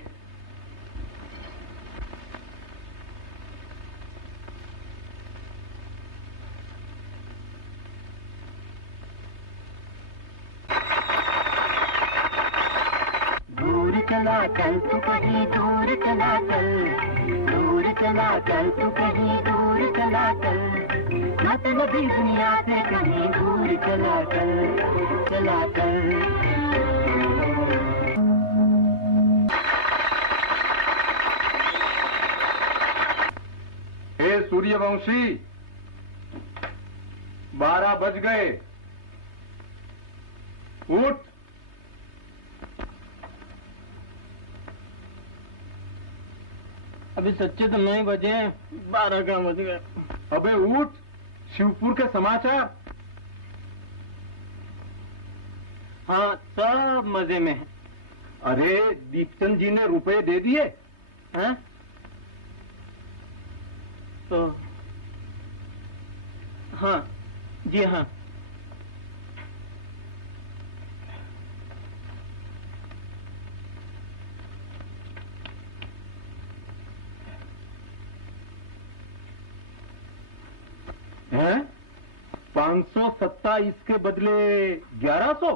दूर चला चल तू कहीं दूर चला चल, दूर चला चल तू कहीं दूर चला चल। मतलबी दुनिया से कहीं दूर चला कर हे सूर्यवंशी, 12 बज गए, उठ। अभी सच्चे तो 9 बजे हैं, 12 का बज गए। अबे उठ, शिवपुर के समाचार। हाँ, सब मजे में है। अरे दीपचंद जी ने रुपए दे दिए हैं? तो हाँ जी हाँ। हैं? 570 इसके बदले 1100।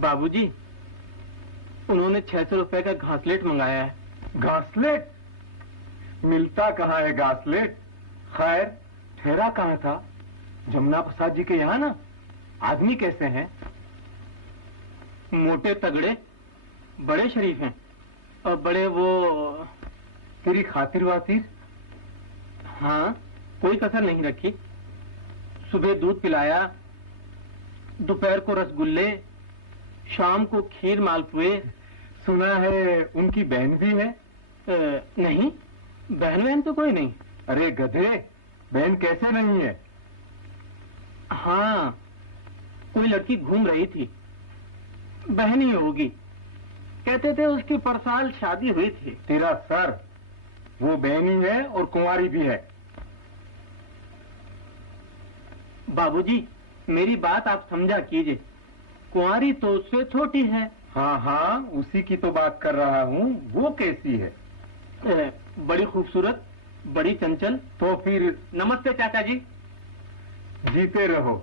बाबूजी, उन्होंने 600 रुपए का घासलेट मंगाया है। घासलेट? मिलता कहाँ है घासलेट? खैर, ठहरा कहाँ था? जमुना प्रसाद जी के यहाँ ना। आदमी कैसे हैं? मोटे तगड़े, बड़े शरीफ हैं और बड़े वो। तेरी खातिर वातिर? हाँ, कोई कसर नहीं रखी। सुबह दूध पिलाया, दोपहर को रसगुल्ले, शाम को खीर मालपुए। सुना है उनकी बहन भी है? नहीं, बहन तो कोई नहीं। अरे गधे, बहन कैसे नहीं है? हाँ, कोई लड़की घूम रही थी, बहन ही होगी। कहते थे उसकी परसाल शादी हुई थी। तेरा सर, वो बहन ही है और कुंवारी भी है। बाबूजी, मेरी बात आप समझा कीजिए। कुंवारी तो उससे छोटी है। हाँ हाँ, उसी की तो बात कर रहा हूँ। वो कैसी है? बड़ी खूबसूरत, बड़ी चंचल। तो फिर? नमस्ते चाचा जी। जीते रहो।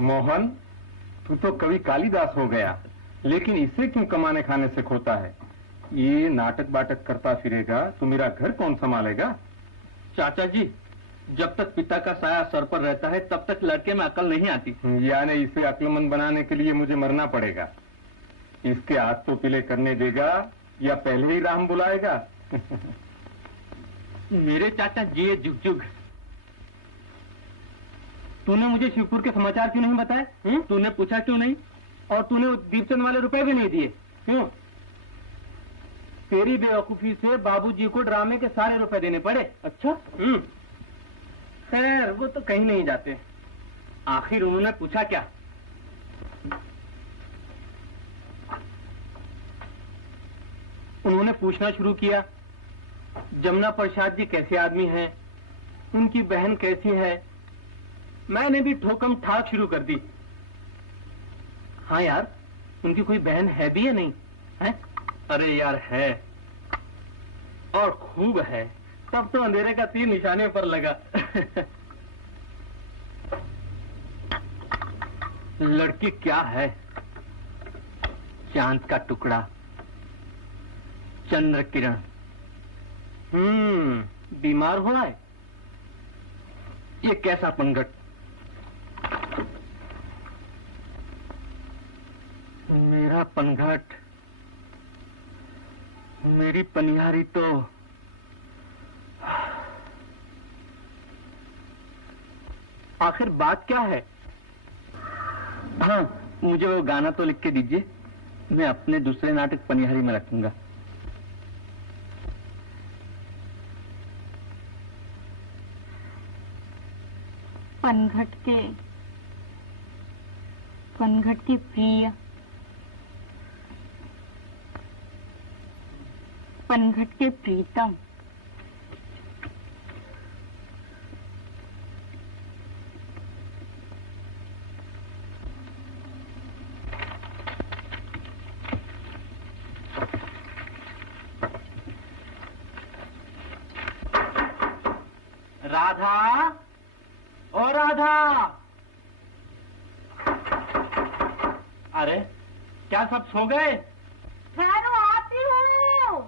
मोहन, तू तो कवि कालिदास हो गया, लेकिन इसे क्यों कमाने खाने से खोता है? ये नाटक बाटक करता फिरेगा तो मेरा घर कौन संभालेगा? चाचा जी, जब तक पिता का साया सर पर रहता है तब तक लड़के में अकल नहीं आती। यानी इसे अक्लमंद बनाने के लिए मुझे मरना पड़ेगा। इसके हाथ तो पीले करने देगा या पहले ही राम बुलाएगा? मेरे चाचा जी जुग जुग। तूने मुझे शिवपुर के समाचार क्यों नहीं बताए? तूने पूछा क्यों नहीं? और तूने वो दीपचंद वाले रुपए भी नहीं दिए, क्यों? तेरी बेवकूफी से बाबूजी को ड्रामे के सारे रुपए देने पड़े। अच्छा? खैर, वो तो कहीं नहीं जाते। आखिर उन्होंने पूछा क्या? उन्होंने पूछना शुरू किया, जमुना प्रसाद जी कैसे आदमी हैं, उनकी बहन कैसी है। मैंने भी ठोकम ठाक शुरू कर दी। हाँ यार, उनकी कोई बहन है भी या नहीं है? अरे यार, है और खूब है। तब तो अंधेरे का तीर निशाने पर लगा। लड़की क्या है? चांद का टुकड़ा, चंद्र किरण। बीमार हुआ है? ये कैसा पंगट? मेरा पनघट, मेरी पनिहारी तो आखिर बात क्या है? हाँ, मुझे वो गाना तो लिख के दीजिए, मैं अपने दूसरे नाटक पनिहारी में रखूंगा। पनघट की प्रिय, पनघट के प्रीतम, राधा, ओ राधा। अरे, क्या सब सो गए? ठहरो, आती हूँ।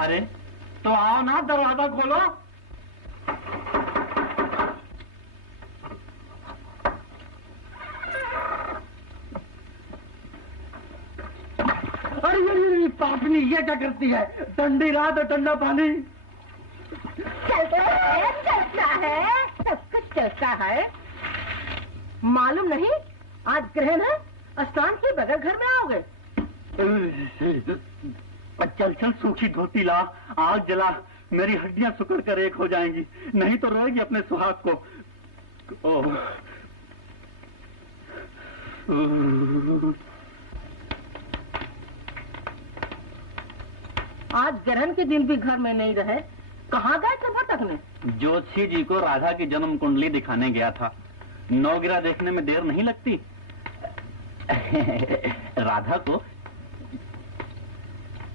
अरे तो आओ ना, दरवाजा खोलो। अरे पापनी, ये क्या करती है? ठंडी रात और ठंडा पानी। चलता है, सब कुछ चलता है। मालूम नहीं आज ग्रहण है, स्नान के बगैर घर में आओगे? चल चल, सूखी धोती ला, आग जला, मेरी हड्डियां सुकड़ कर एक हो जाएंगी, नहीं तो रोएगी अपने सुहाग को। आज ग्रहण के दिन भी घर में नहीं रहे, कहाँ गए थे भटकने? ज्योतिषी जी को राधा की जन्म कुंडली दिखाने गया था। नवगिरा देखने में देर नहीं लगती।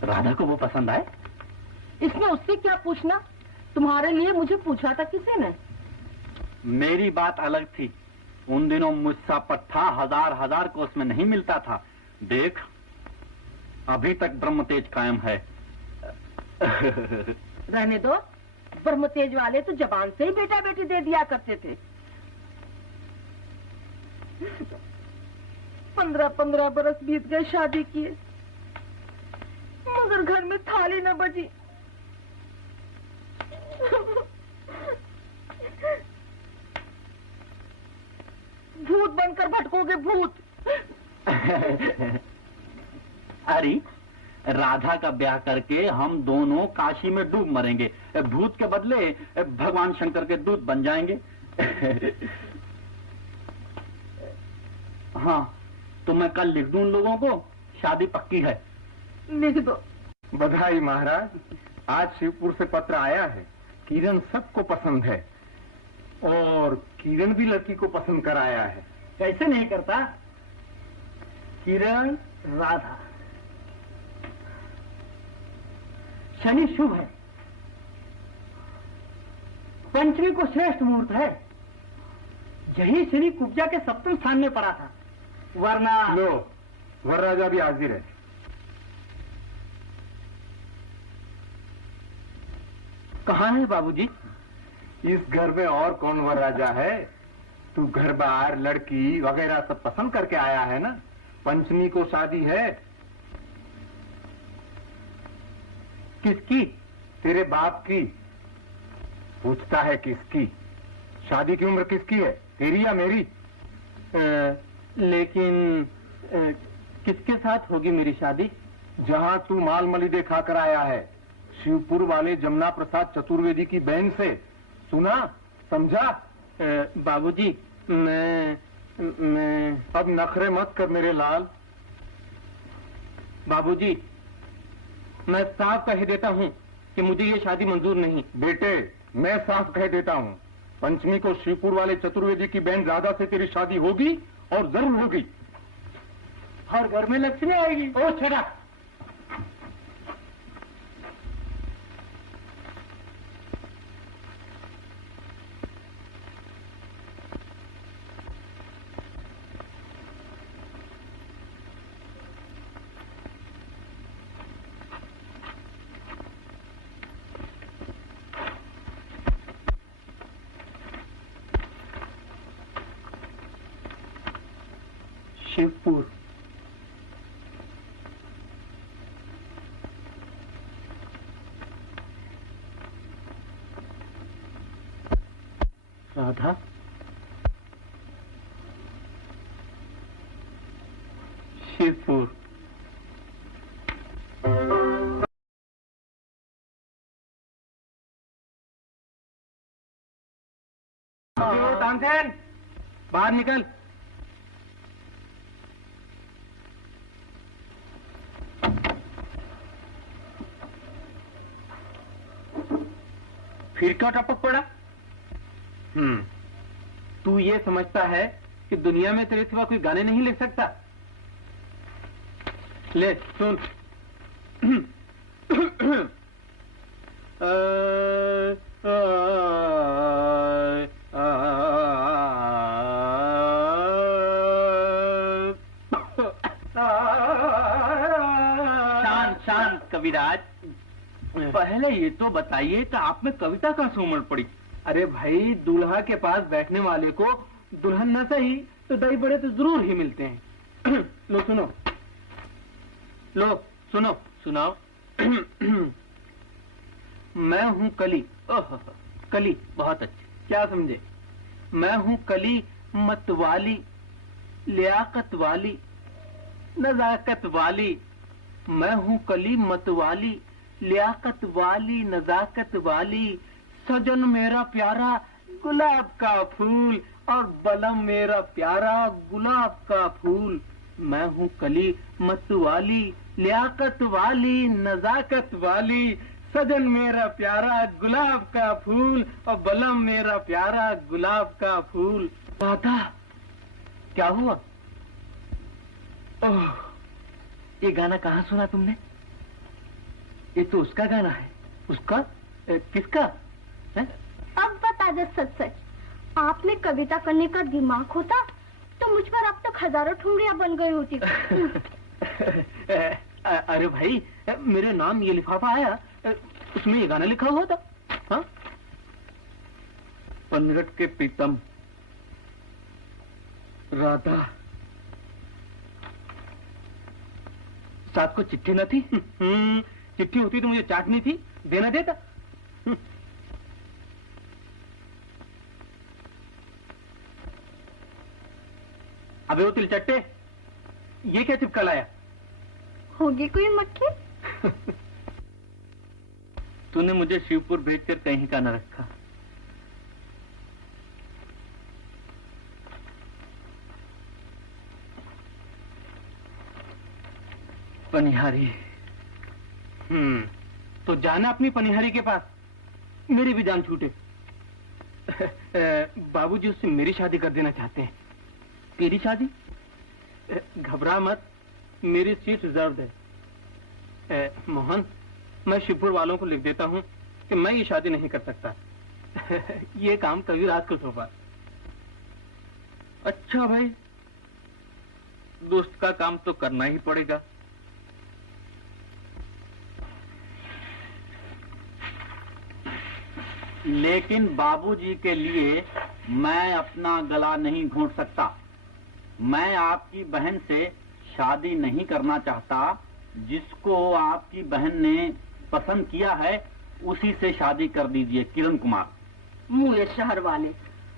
राधा को वो पसंद आए। इसमें उससे क्या पूछना? तुम्हारे लिए मुझे पूछा था किसी ने? मेरी बात अलग थी। उन दिनों मुझसा पट्टा हजार को उसमें नहीं मिलता था। देख, अभी तक ब्रह्म तेज कायम है। रहने दो, ब्रह्म तेज वाले तो जबान से ही बेटा बेटी दे दिया करते थे। 15 बरस बीत गए शादी किए, मगर घर में थाली न बजी। भूत बनकर भटकोगे, भूत। अरे राधा का ब्याह करके हम दोनों काशी में डूब मरेंगे, भूत के बदले भगवान शंकर के दूत बन जाएंगे। हाँ, तो मैं कल लिख दूं उन लोगों को, शादी पक्की है। लिख दो। बधाई महाराज, आज शिवपुर से पत्र आया है। किरण सबको पसंद है और किरण भी लड़की को पसंद कराया है। कैसे नहीं करता? किरण, राधा, शनि शुभ है, पंचमी को श्रेष्ठ मुहूर्त है। यही शनि कुब्जा के सप्तम स्थान में पड़ा था, वरना लो, वरराजा भी हाजिर है। कहाँ है बाबूजी? इस घर में और कौन वरराजा है? तू घर बार लड़की वगैरह सब पसंद करके आया है ना। पंचमी को शादी है। किसकी? तेरे बाप की। पूछता है किसकी? शादी की उम्र किसकी है, तेरी या मेरी? लेकिन किसके साथ होगी मेरी शादी? जहां तू माल मलिदे खाकर आया है, शिवपुर वाले जमुना प्रसाद चतुर्वेदी की बहन से। सुना, समझा? बाबूजी, मैं अब नखरे मत कर मेरे लाल। बाबूजी, मैं साफ कह देता हूँ कि मुझे ये शादी मंजूर नहीं। बेटे, मैं साफ कह देता हूँ, पंचमी को शिवपुर वाले चतुर्वेदी की बहन राधा से तेरी शादी होगी और जरूर होगी। और घर में लक्ष्मी आएगी। ओ छेड़ा, शिवपुर। राधा, शिवपुर। तानसेन, बाहर निकल। फिर क्यों टपक पड़ा? तू ये समझता है कि दुनिया में तेरे सिवा कोई गाने नहीं लिख सकता? ले सुन। शांत शांत कविराज, पहले ये तो बताइए कि आप में कविता कहाँ से उमड़ पड़ी? अरे भाई, दूल्हा के पास बैठने वाले को दुल्हन न सही तो दही बड़े तो जरूर ही मिलते हैं। लो सुनो, लो सुनो, सुनाओ। मैं हूँ कली। ओह, कली बहुत अच्छे। क्या समझे? मैं हूँ कली मतवाली, लियाकत वाली, नजाकत वाली। मैं हूँ कली मतवाली, लियाकत वाली, नजाकत वाली। सजन मेरा प्यारा गुलाब का फूल और बलम मेरा प्यारा गुलाब का फूल। मैं हूँ कली मतवाली, लियाकत वाली, नजाकत वाली। सजन मेरा प्यारा गुलाब का फूल और बलम मेरा प्यारा गुलाब का फूल। राधा, क्या हुआ? ओह, ये गाना कहाँ सुना तुमने? ये तो उसका गाना है। उसका? किसका है? अब बता दो सच सच, आप में कविता करने का दिमाग होता तो मुझ पर अब तक हजारों ठुमरियां बन गई होती। अरे भाई, मेरे नाम ये लिफाफा आया, उसमें ये गाना लिखा हुआ था। हाँ? पनघट के प्रीतम, राधा। साथ को चिट्ठी न थी? चिट्ठी होती तो मुझे चाटनी थी, देना देता। अबे वो तिलचट्टे, ये क्या चिपका लाया? होगी कोई मक्खी? तूने मुझे शिवपुर भेजकर कहीं का न रखा। पनिहारी। तो जाना अपनी पनिहारी के पास, मेरी भी जान छूटे। बाबूजी उससे मेरी शादी कर देना चाहते हैं। तेरी शादी? घबरा मत, मेरी सीट रिजर्व है। मोहन, मैं शिवपुर वालों को लिख देता हूँ कि मैं ये शादी नहीं कर सकता। ये काम कविराज को सौंपा। अच्छा भाई, दोस्त का काम तो करना ही पड़ेगा। लेकिन बाबूजी के लिए मैं अपना गला नहीं घोंट सकता। मैं आपकी बहन से शादी नहीं करना चाहता। जिसको आपकी बहन ने पसंद किया है उसी से शादी कर दीजिए। किरण कुमार। मूले शहर वाले,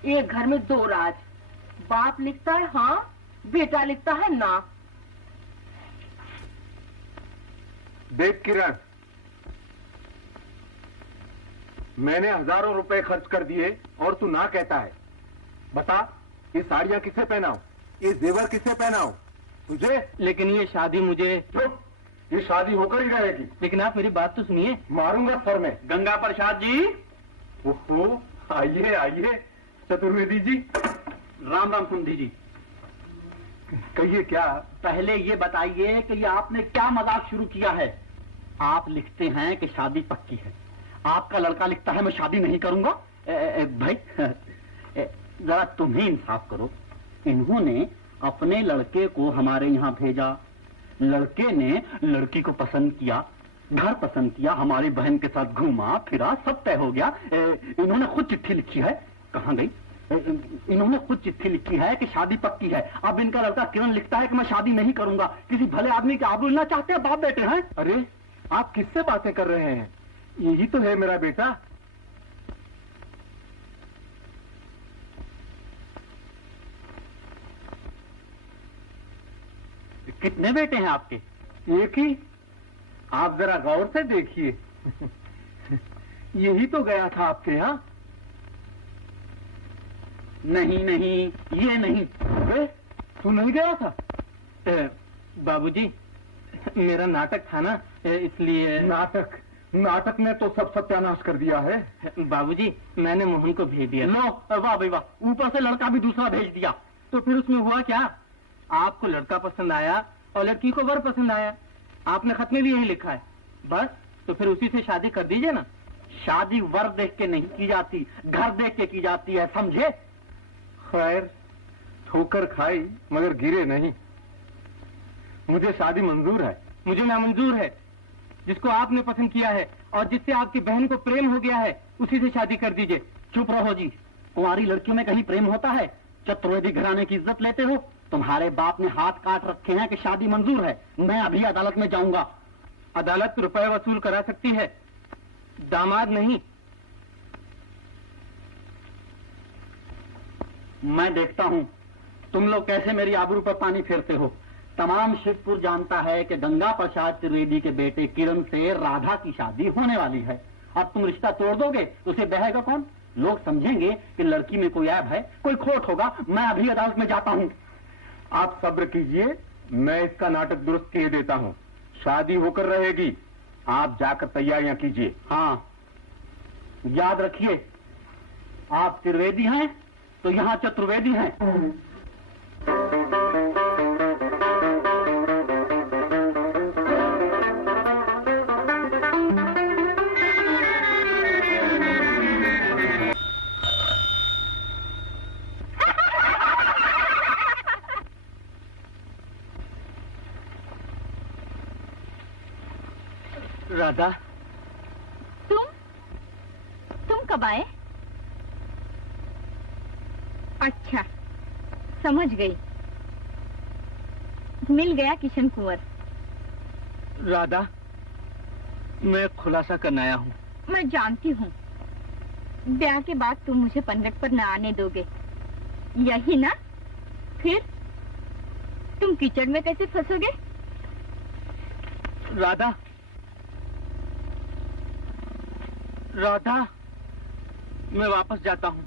एक घर में दो राज। बाप लिखता है हाँ, बेटा लिखता है ना। देख किरण, मैंने हजारों रुपए खर्च कर दिए और तू ना कहता है। बता, ये साड़ियां किसे पहनाऊं, ये जेवर किसे पहनाऊं? तुझे? लेकिन ये शादी मुझे। चुप, ये शादी होकर ही रहेगी। लेकिन आप मेरी बात तो सुनिए। मारूंगा सर में। गंगा प्रसाद जी। ओहो, आइए आइए चतुर्वेदी जी। राम राम सुंदी जी। कहिए क्या? पहले ये बताइए कि ये आपने क्या मजाक शुरू किया है? आप लिखते हैं कि शादी पक्की है, आपका लड़का लिखता है मैं शादी नहीं करूंगा। भाई जरा तुम ही इंसाफ करो। इन्होंने अपने लड़के को हमारे यहाँ भेजा, लड़के ने लड़की को पसंद किया, घर पसंद किया, हमारी बहन के साथ घूमा फिरा, सब तय हो गया। इन्होंने खुद चिट्ठी लिखी है। कहाँ गई? इन्होंने खुद चिट्ठी लिखी है कि शादी पक्की है। अब इनका लड़का किरण लिखता है कि मैं शादी नहीं करूंगा। किसी भले आदमी के आबरू लेना चाहते हैं बाप बेटे हैं। अरे आप किससे बातें कर रहे हैं? यही तो है मेरा बेटा। कितने बेटे हैं आपके? एक ही। आप जरा गौर से देखिए। यही तो गया था आपके यहाँ। नहीं नहीं, ये नहीं। अरे तू नहीं गया था? बाबूजी, मेरा नाटक था ना, इसलिए। नाटक? नाटक ने तो सब सत्यानाश कर दिया है। बाबूजी, मैंने मोहन को भेज दिया। लो, वाह भाई वाह, ऊपर से लड़का भी दूसरा भेज दिया। तो फिर उसमें हुआ क्या? आपको लड़का पसंद आया और लड़की को वर पसंद आया। आपने खत में भी यही लिखा है। बस, तो फिर उसी से शादी कर दीजिए ना। शादी वर देख के नहीं की जाती, घर देख के की जाती है, समझे? खैर, ठोकर खाई मगर गिरे नहीं। मुझे शादी मंजूर है। मुझे नामंजूर है। जिसको आपने पसंद किया है और जिससे आपकी बहन को प्रेम हो गया है, उसी से शादी कर दीजिए। चुप रहो जी, कुंवारी लड़कियों में कहीं प्रेम होता है? चतुर्वेदी घराने की इज्जत लेते हो? तुम्हारे बाप ने हाथ काट रखे हैं कि शादी मंजूर है। मैं अभी अदालत में जाऊंगा। अदालत रुपए वसूल करा सकती है, दामाद नहीं। मैं देखता हूँ तुम लोग कैसे मेरी आबरू पर पानी फेरते हो। तमाम शिवपुर जानता है कि गंगा प्रसाद त्रिवेदी के बेटे किरण से राधा की शादी होने वाली है। अब तुम रिश्ता तोड़ दोगे तो उसे बहेगा कौन? लोग समझेंगे कि लड़की में कोई ऐब है, कोई खोट होगा। मैं अभी अदालत में जाता हूँ। आप सब्र कीजिए, मैं इसका नाटक दुरुस्त किए देता हूँ। शादी होकर रहेगी, आप जाकर तैयारियां कीजिए। हाँ, याद रखिए, आप त्रिवेदी हैं तो यहाँ चतुर्वेदी हैं। राधा, तुम कब आए? अच्छा, समझ गई। मिल गया किशन कुंवर। राधा, मैं खुलासा करने आया हूँ। मैं जानती हूँ, ब्याह के बाद तुम मुझे पनघट पर न आने दोगे, यही ना? फिर तुम कीचड़ में कैसे फंसोगे? राधा, राधा, मैं वापस जाता हूँ।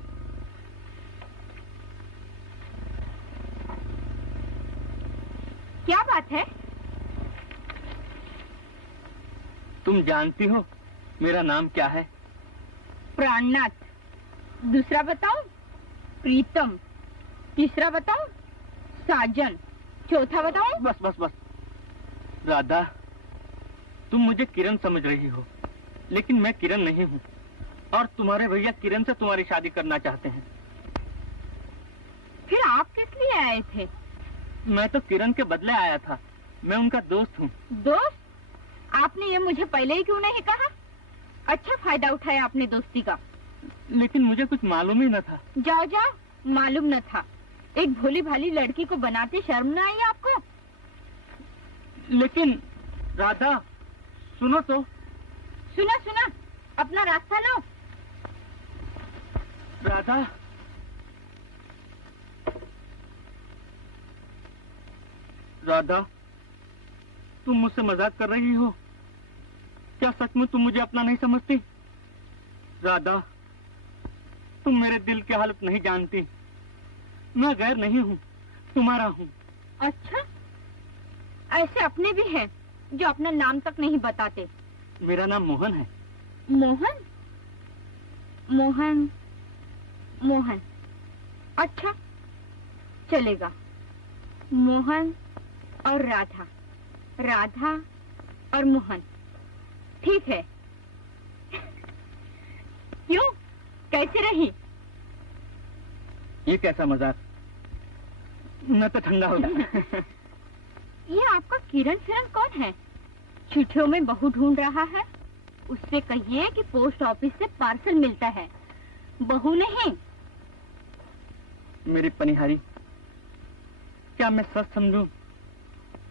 क्या बात है? तुम जानती हो मेरा नाम क्या है? प्राणनाथ। दूसरा बताऊं? प्रीतम। तीसरा बताऊं? साजन। चौथा बताऊं? बस बस बस। राधा, तुम मुझे किरण समझ रही हो, लेकिन मैं किरण नहीं हूँ। और तुम्हारे भैया किरण से तुम्हारी शादी करना चाहते हैं। फिर आप किस लिए आए थे? मैं तो किरण के बदले आया था। मैं उनका दोस्त हूँ। दोस्त? आपने ये मुझे पहले ही क्यों नहीं कहा? अच्छा फायदा उठाया आपने दोस्ती का। लेकिन मुझे कुछ मालूम ही न था। जाओ जाओ, मालूम न था। एक भोली भाली लड़की को बनाते शर्म न आई आपको? लेकिन राधा, सुनो तो। सुना सुना, अपना रास्ता लो। राधा, राधा, तुम मुझसे मजाक कर रही हो क्या? सच में तुम मुझे अपना नहीं समझती? राधा, तुम मेरे दिल की हालत नहीं जानती। मैं गैर नहीं हूँ, तुम्हारा हूँ। अच्छा, ऐसे अपने भी हैं जो अपना नाम तक नहीं बताते। मेरा नाम मोहन है। मोहन? मोहन मोहन, अच्छा चलेगा। मोहन और राधा, राधा और मोहन, ठीक है। क्यों, कैसी रही? ये कैसा मजाक? मैं तो ठंडा हो गया। ये आपका किरण फिरण कौन है? चिट्ठियों में बहू ढूंढ रहा है। उससे कहिए कि पोस्ट ऑफिस से पार्सल मिलता है, बहू नहीं। मेरी पनिहारी, क्या मैं सच समझूं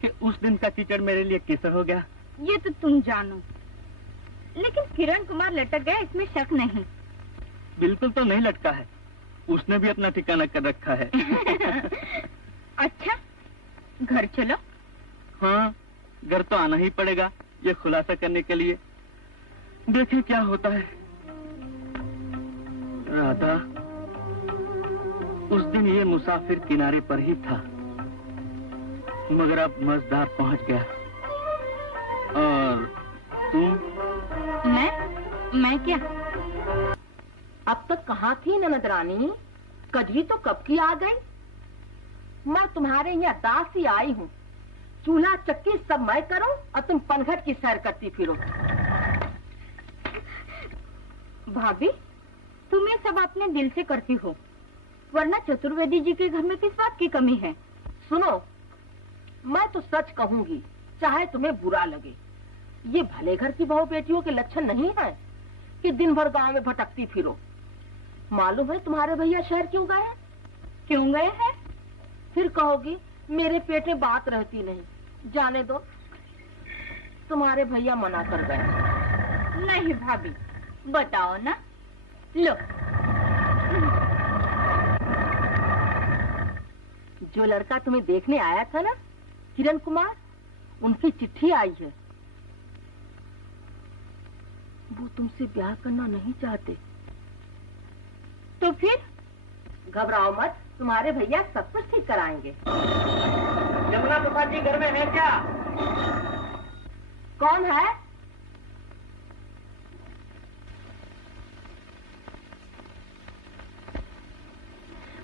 कि उस दिन का कीचड़ मेरे लिए केसर हो गया? ये तो तुम जानो, लेकिन किरण कुमार लटक गया, इसमें शक नहीं। बिल्कुल तो नहीं लटका है, उसने भी अपना ठिकाना कर रखा है। अच्छा, घर चलो। हाँ, घर तो आना ही पड़ेगा ये खुलासा करने के लिए। देखें क्या होता है। राधा, उस दिन ये मुसाफिर किनारे पर ही था, मगर अब मझधार पहुंच गया। और तुम? मैं क्या? अब तक कहाँ थी ननद रानी? कजरी तो कब की आ गई। मैं तुम्हारे यहाँ दास ही आई हूँ। चूल्हा चक्की सब मैं करूँ और तुम पनघट की सैर करती फिरो। भाभी, तुम ये सब अपने दिल से करती हो, वरना चतुर्वेदी जी के घर में किस बात की कमी है? सुनो, मैं तो सच कहूंगी, चाहे तुम्हें बुरा लगे। ये भले घर की बहू बेटियों के लक्षण नहीं है कि दिन भर गांव में भटकती फिरो। मालूम है तुम्हारे भैया शहर क्यों गए हैं? क्यों गए हैं? फिर कहोगी मेरे पेट में बात रहती नहीं। जाने दो, तुम्हारे भैया मना कर गए। नहीं भाभी, बताओ ना। लो, जो लड़का तुम्हें देखने आया था ना, किरण कुमार, उनकी चिट्ठी आई है। वो तुमसे ब्याह करना नहीं चाहते। तो फिर? घबराओ मत, तुम्हारे भैया सब कुछ ठीक कराएंगे। यमुना प्रसाद जी घर में है क्या? कौन है?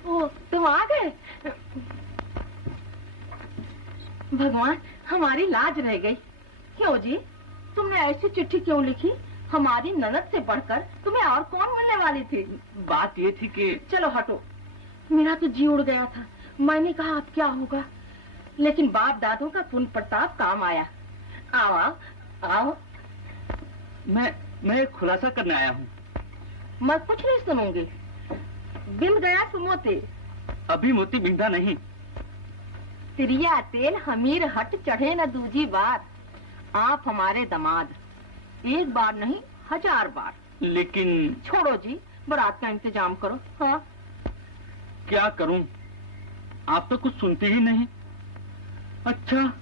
ओ, तुम आ गए। भगवान, हमारी लाज रह गई। क्यों जी, तुमने ऐसी चिट्ठी क्यों लिखी? हमारी ननद से बढ़कर तुम्हें और कौन मिलने वाली थी? बात ये थी कि चलो हटो, मेरा तो जी उड़ गया था। मैंने कहा अब क्या होगा, लेकिन बाप दादों का पुण्य प्रताप काम आया। आओ आओ आओ। मैं एक खुलासा करने आया हूँ। मैं कुछ नहीं सुनूंगी। बिन गया तो मोती। अभी मोती बिंदा नहीं। तिरिया तेल हमीर हट चढ़े न दूजी बार। आप हमारे दामाद, एक बार नहीं 1000 बार। लेकिन छोड़ो जी, बारात का इंतजाम करो। हाँ, क्या करूं, आप तो कुछ सुनती ही नहीं। अच्छा,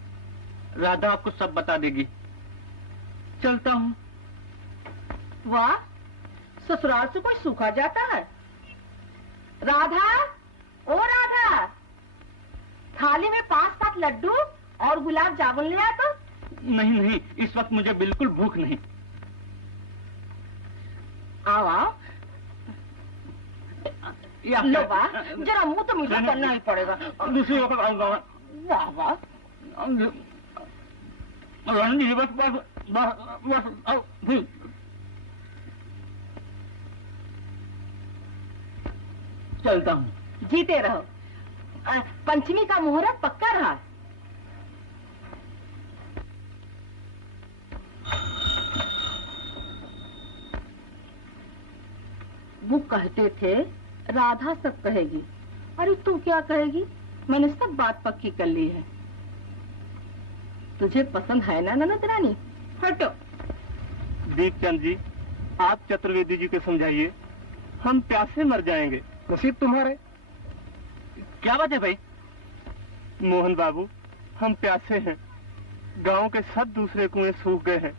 राधा आपको सब बता देगी। चलता हूँ। वाह, ससुराल से कोई सूखा जाता है। राधा, ओ राधा, थाली में 5-7 लड्डू और गुलाब जामुन ले आ तो। नहीं, इस वक्त मुझे बिल्कुल भूख नहीं। आओ आओ। लो वाह, जरा मुंह तो मीठा करना ही पड़ेगा। दूसरी वक्त आऊंगा। वाह वाह। बस चलता हूँ। जीते रहो। पंचमी का मुहूर्त पक्का रहा। वो कहते थे राधा सब कहेगी। अरे तू क्या कहेगी? मैंने सब बात पक्की कर ली है। तुझे पसंद है ना ननद रानी? हटो। दीपचंद जी, आप चतुर्वेदी जी को समझाइए, हम प्यासे मर जाएंगे। नसीब तुम्हारे। क्या बात है भाई? मोहन बाबू, हम प्यासे हैं। गांव के सब दूसरे कुएं सूख गए हैं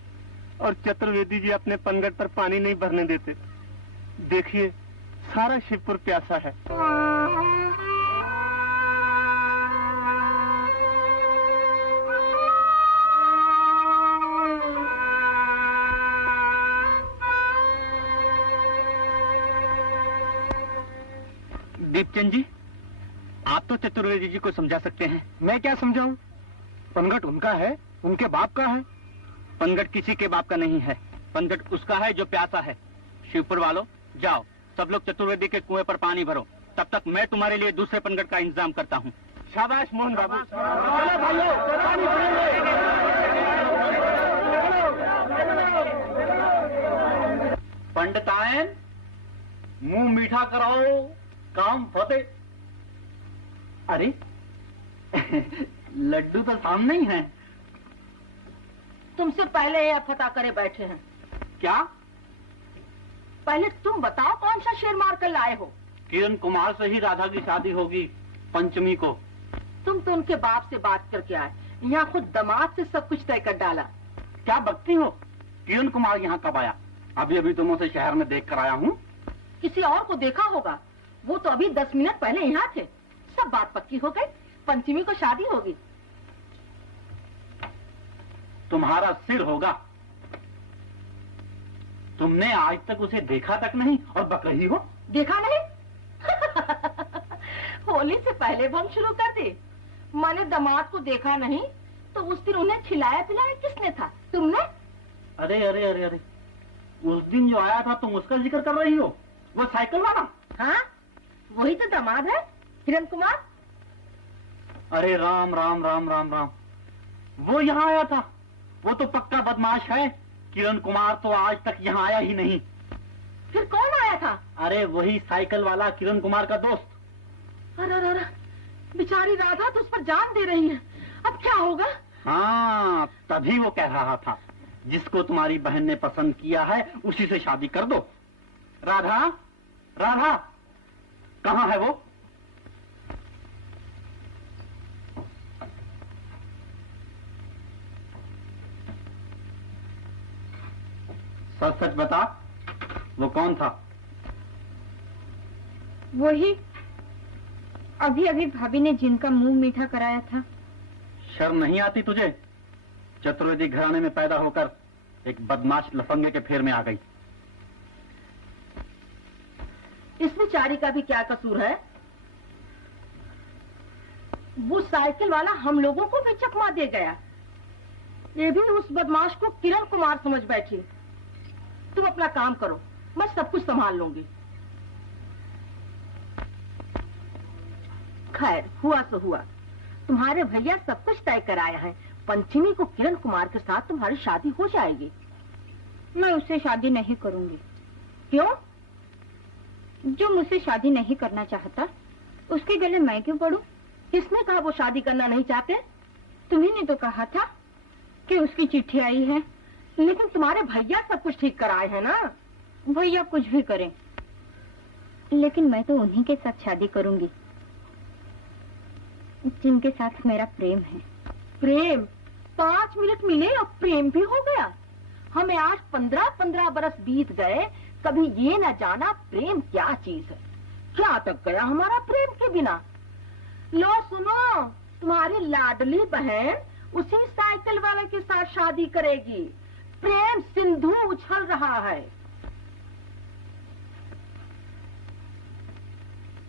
और चतुर्वेदी जी अपने पनगट पर पानी नहीं भरने देते। देखिए, सारा शिवपुर प्यासा है। दीपचंद जी, आप तो चतुर्वेदी जी को समझा सकते हैं। मैं क्या समझाऊं? पनगट उनका है, उनके बाप का है। पनगट किसी के बाप का नहीं है, पनगट उसका है जो प्यासा है। शिवपुर वालों, जाओ सब लोग चतुर्वेदी के कुएं पर पानी भरो। तब तक मैं तुम्हारे लिए दूसरे पनगट का इंतजाम करता हूँ। शाबाश मोहन बाबू। चलो भाइयों, पानी भरेंगे। पंडितायन, मुंह मीठा कराओ, काम फतेह। अरे लड्डू तो सामने ही हैं। तुमसे पहले ये फटा करे बैठे हैं। क्या? पहले तुम बताओ कौन सा शेर मार कर लाए हो? किरण कुमार से ही राधा की शादी होगी पंचमी को। तुम तो उनके बाप से बात करके आए, यहाँ खुद दामाद से सब कुछ तय कर डाला। क्या बकती हो? किरण कुमार यहाँ कब आया? अभी अभी तुम उसे शहर में देख कर आया हूँ। किसी और को देखा होगा, वो तो अभी 10 मिनट पहले यहाँ थे। सब बात पक्की हो गई, पंचमी को शादी होगी। तुम्हारा सिर होगा। तुमने आज तक उसे देखा तक नहीं और बक रही हो। देखा नहीं? होली से पहले भंग शुरू कर दी। मैंने दामाद को देखा नहीं तो उस दिन उन्हें खिलाया पिलाया किसने था? तुमने? अरे अरे अरे अरे, उस दिन जो आया था तुम उसका जिक्र कर रही हो? वो साइकिल वाला? हाँ, वही तो दामाद है, किरण कुमार। अरे राम राम राम राम राम, वो यहाँ आया था, वो तो पक्का बदमाश है। किरण कुमार तो आज तक यहाँ आया ही नहीं। फिर कौन आया था? अरे वही साइकिल वाला किरण कुमार का दोस्त। अरे अरे अरे, बेचारी राधा तो उस पर जान दे रही है। अब क्या होगा? हाँ, तभी वो कह रहा था जिसको तुम्हारी बहन ने पसंद किया है उसी से शादी कर दो। राधा, राधा कहाँ है वो? सच सच बता, वो कौन था? वही अभी अभी भाभी ने जिनका मुंह मीठा कराया था। शर्म नहीं आती तुझे? चतुर्वेदी घराने में पैदा होकर एक बदमाश लफंगे के फेर में आ गई। इसमें चारी का भी क्या कसूर है? वो साइकिल वाला हम लोगों को भी चकमा दे गया। ये भी उस बदमाश को किरण कुमार समझ बैठी। तुम अपना काम करो, मैं सब कुछ संभाल लूंगी। खैर, हुआ सो हुआ। तुम्हारे भैया सब कुछ तय कराया है। पंचमी को किरण कुमार के साथ तुम्हारी शादी हो जाएगी। मैं उससे शादी नहीं करूंगी। क्यों? जो मुझसे शादी नहीं करना चाहता उसके गले मैं क्यों पड़ूं? किसने कहा वो शादी करना नहीं चाहते? तुम्ही ने तो कहा था कि उसकी चिट्ठी आई है। लेकिन तुम्हारे भैया सब कुछ ठीक कराए हैं ना। भैया कुछ भी करें, लेकिन मैं तो उन्हीं के साथ शादी करूंगी जिनके साथ मेरा प्रेम है। प्रेम? 5 मिनट मिले और प्रेम भी हो गया? हमें आज 15-15 बरस बीत गए, कभी ये न जाना प्रेम क्या चीज है। क्या तक गया हमारा प्रेम के बिना। लो सुनो, तुम्हारी लाडली बहन उसी साइकिल वाले के साथ शादी करेगी। प्रेम सिंधु उछल रहा है।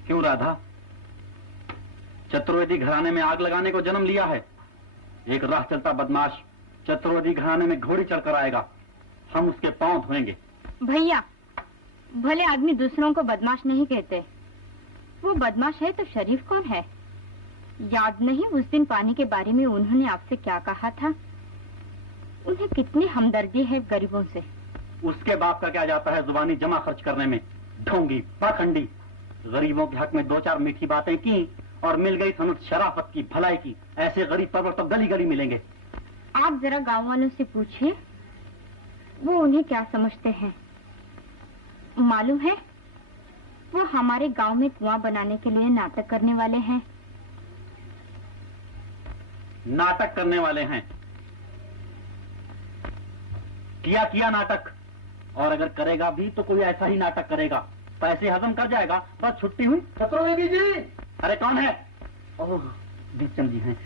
क्यों राधा? चतुर्वेदी घराने में आग लगाने को जन्म लिया है। एक राह चलता बदमाश चतुर्वेदी घराने में घोड़ी चढ़कर आएगा, हम उसके पांव धोएंगे। भैया, भले आदमी दूसरों को बदमाश नहीं कहते। वो बदमाश है तो शरीफ कौन है? याद नहीं उस दिन पानी के बारे में उन्होंने आपसे क्या कहा था? उन्हें कितनी हमदर्दी है गरीबों से। उसके बाप का क्या जाता है जुबानी जमा खर्च करने में। ढोंगी, पाखंडी। गरीबों के हक में 2-4 मीठी बातें की और मिल गई सनत शराफत की, भलाई की। ऐसे गरीब परवर तो गली गली मिलेंगे। आप जरा गांव वालों से पूछिए वो उन्हें क्या समझते हैं। मालूम है वो हमारे गांव में कुआं बनाने के लिए नाटक करने वाले हैं। नाटक करने वाले हैं? किया नाटक। और अगर करेगा भी तो कोई ऐसा ही नाटक करेगा। पैसे हजम कर जाएगा, बस छुट्टी हुई। चतुर्वेदी जी। अरे कौन है? ओह, दीपचंद जी हैं।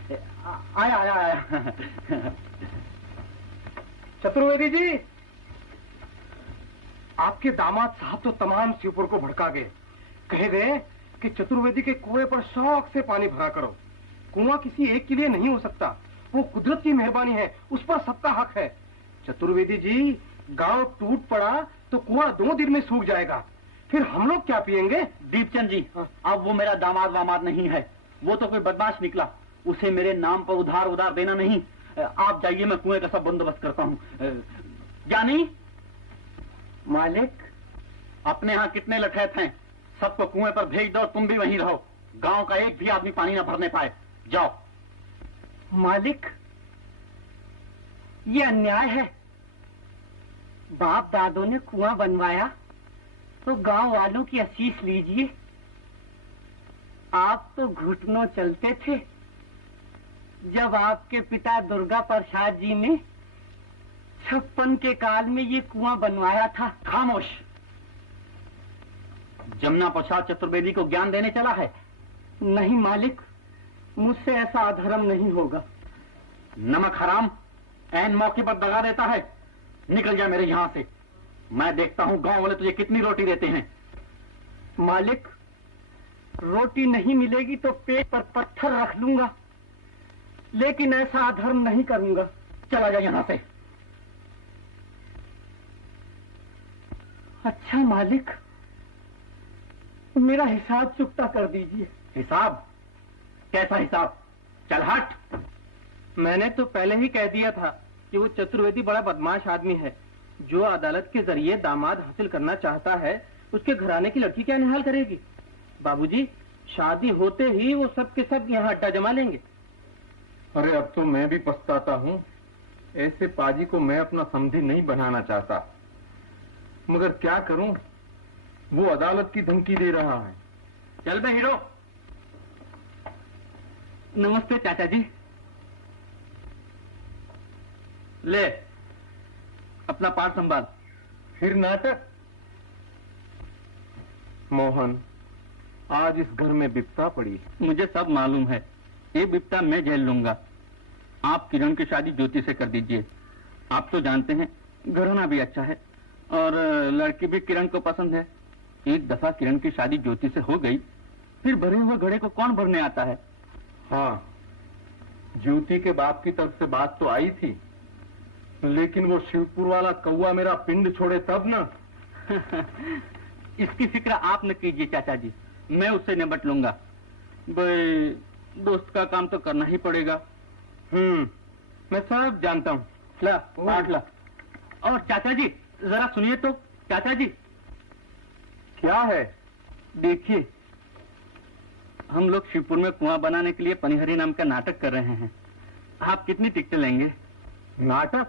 आया। चतुर्वेदी जी, आपके दामाद साहब तो तमाम शिवपुर को भड़का गए। कह गए कि चतुर्वेदी के कुएं पर शौक से पानी भरा करो। कुआं किसी एक के लिए नहीं हो सकता, वो कुदरत की मेहरबानी है, उस पर सबका हक है। चतुर्वेदी जी, गांव टूट पड़ा तो कुआं 2 दिन में सूख जाएगा, फिर हम लोग क्या पिएंगे? दीपचंद जी, अब वो मेरा दामाद वामाद नहीं है, वो तो कोई बदमाश निकला। उसे मेरे नाम पर उधार देना नहीं। आप जाइए, मैं कुएं का सब बंदोबस्त करता हूँ। जानी मालिक, अपने यहाँ कितने लठैत हैं, सबको कुएं पर भेज दो, तुम भी वहीं रहो। गांव का एक भी आदमी पानी न भरने पाए। जाओ। मालिक, ये अन्याय है। बाप दादों ने कुआं बनवाया तो गांव वालों की आशीष लीजिए। आप तो घुटनों चलते थे जब आपके पिता दुर्गा प्रसाद जी ने 56 के काल में ये कुआं बनवाया था। खामोश। जमुना प्रसाद चतुर्वेदी को ज्ञान देने चला है? नहीं मालिक, मुझसे ऐसा अधर्म नहीं होगा। नमक हराम ऐन मौके पर दगा देता है। निकल जा मेरे यहाँ से। मैं देखता हूँ गांव वाले तुझे कितनी रोटी देते हैं। मालिक, रोटी नहीं मिलेगी तो पेट पर पत्थर रख लूंगा, लेकिन ऐसा अधर्म नहीं करूंगा। चला जा यहाँ से। अच्छा मालिक, मेरा हिसाब चुकता कर दीजिए। हिसाब? कैसा हिसाब? चल हट। मैंने तो पहले ही कह दिया था कि वो चतुर्वेदी बड़ा बदमाश आदमी है। जो अदालत के जरिए दामाद हासिल करना चाहता है, उसके घराने की लड़की क्या निहाल करेगी? बाबूजी, शादी होते ही वो सब के सब यहाँ अड्डा जमा लेंगे। अरे अब तो मैं भी पछताता हूँ। ऐसे पाजी को मैं अपना समधी नहीं बनाना चाहता, मगर क्या करूं, वो अदालत की धमकी दे रहा है। चल बे हीरो। नमस्ते चाचा जी। ले अपना पाठ संभाल। फिर नाटक? मोहन, आज इस घर में बिपता पड़ी। मुझे सब मालूम है, ये बिपता मैं झेल लूंगा। आप किरण की शादी ज्योति से कर दीजिए। आप तो जानते हैं घराना भी अच्छा है और लड़की भी किरण को पसंद है। एक दफा किरण की शादी ज्योति से हो गई, फिर भरे हुए घड़े को कौन भरने आता है? हाँ, ज्योति के बाप की तरफ से बात तो आई थी, लेकिन वो शिवपुर वाला कौआ मेरा पिंड छोड़े तब ना। इसकी फिक्र आप न कीजिए चाचा जी, मैं उससे निपट लूंगा। भाई दोस्त का काम तो करना ही पड़ेगा। मैं सब जानता हूँ। ला पाठ ला। और चाचा जी जरा सुनिए तो। चाचा जी क्या है? देखिए, हम लोग शिवपुर में कुआं बनाने के लिए पनिहरी नाम का नाटक कर रहे हैं। आप कितनी टिकटें लेंगे? नाटक?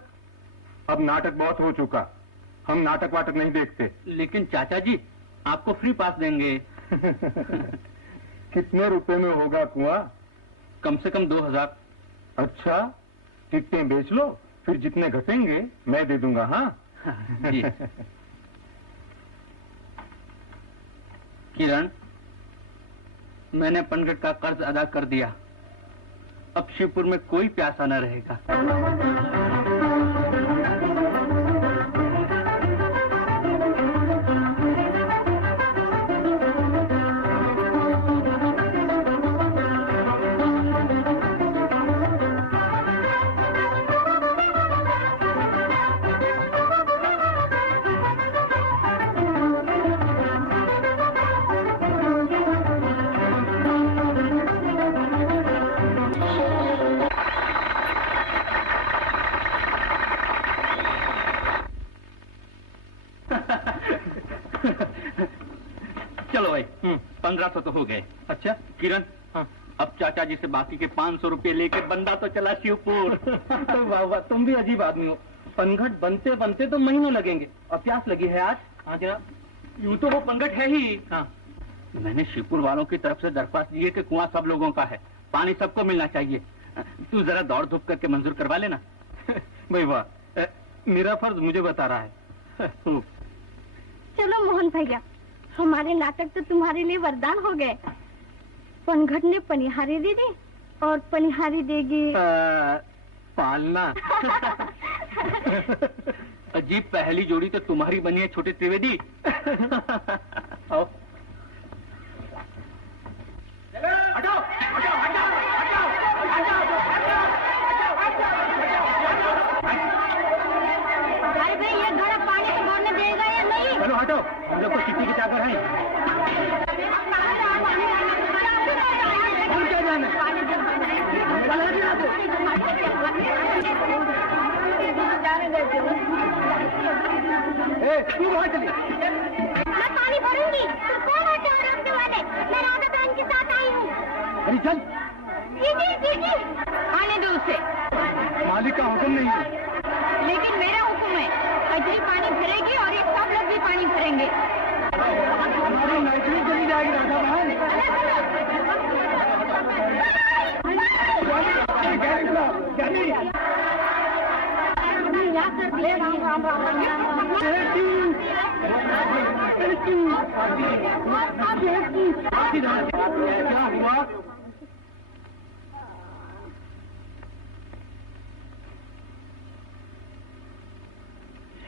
अब नाटक बहुत हो चुका, हम नाटक वाटक नहीं देखते। लेकिन चाचा जी आपको फ्री पास देंगे। कितने रुपए में होगा कुआं? कम से कम 2000। अच्छा, टिकटें बेच लो, फिर जितने घटेंगे मैं दे दूंगा। हाँ जी। किरण, मैंने पनघट का कर्ज अदा कर दिया। अब शिवपुर में कोई प्यासा न रहेगा। चलो भाई, 1500 तो हो गए। अच्छा किरण, हाँ। अब चाचा जी से बाकी के 500 रुपए लेके बंदा तो चला शिवपुर। वाह वाह, तुम भी अजीब आदमी हो। पनघट बनते बनते तो महीनों लगेंगे और प्यास लगी है आज। हाँ जनाब। यूं तो वो पनघट है ही। हाँ, मैंने शिवपुर वालों की तरफ से दरख्वास्त दी है कि कुआं सब लोगों का है, पानी सबको मिलना चाहिए। तू जरा दौड़ धूप करके मंजूर करवा लेना। भाई वाह, मेरा फर्ज मुझे बता रहा है। चलो मोहन भैया, हमारे नाटक तो तुम्हारे लिए वरदान हो गए। पनघट ने पनिहारी दे दी और पनिहारी देगी पालना। अजीब पहली जोड़ी तो तुम्हारी बनी है छोटे त्रिवेदी। आओ। हटाओ, हटाओ, हटाओ, हटाओ, भाई भाई, ये घड़ा पानी से भरने देगा या नहीं? चलो हटो, हम लोग तो कितनी की चाकर हैं। हम क्या जाने? तू वहाँ चली। मैं पानी भरूंगी। तुम कौन होते हो रोकने वाले? मैं राधा बहन के साथ आई हूँ। अरे चल। जी, आने दो उसे। मालिक का हुक्म नहीं है। लेकिन मेरा हुक्म है, कजरी पानी भरेगी और ये सब लोग भी पानी भरेंगे। हमारी नाइट्री चली जाएगी राधा बहन। क्या हुआ?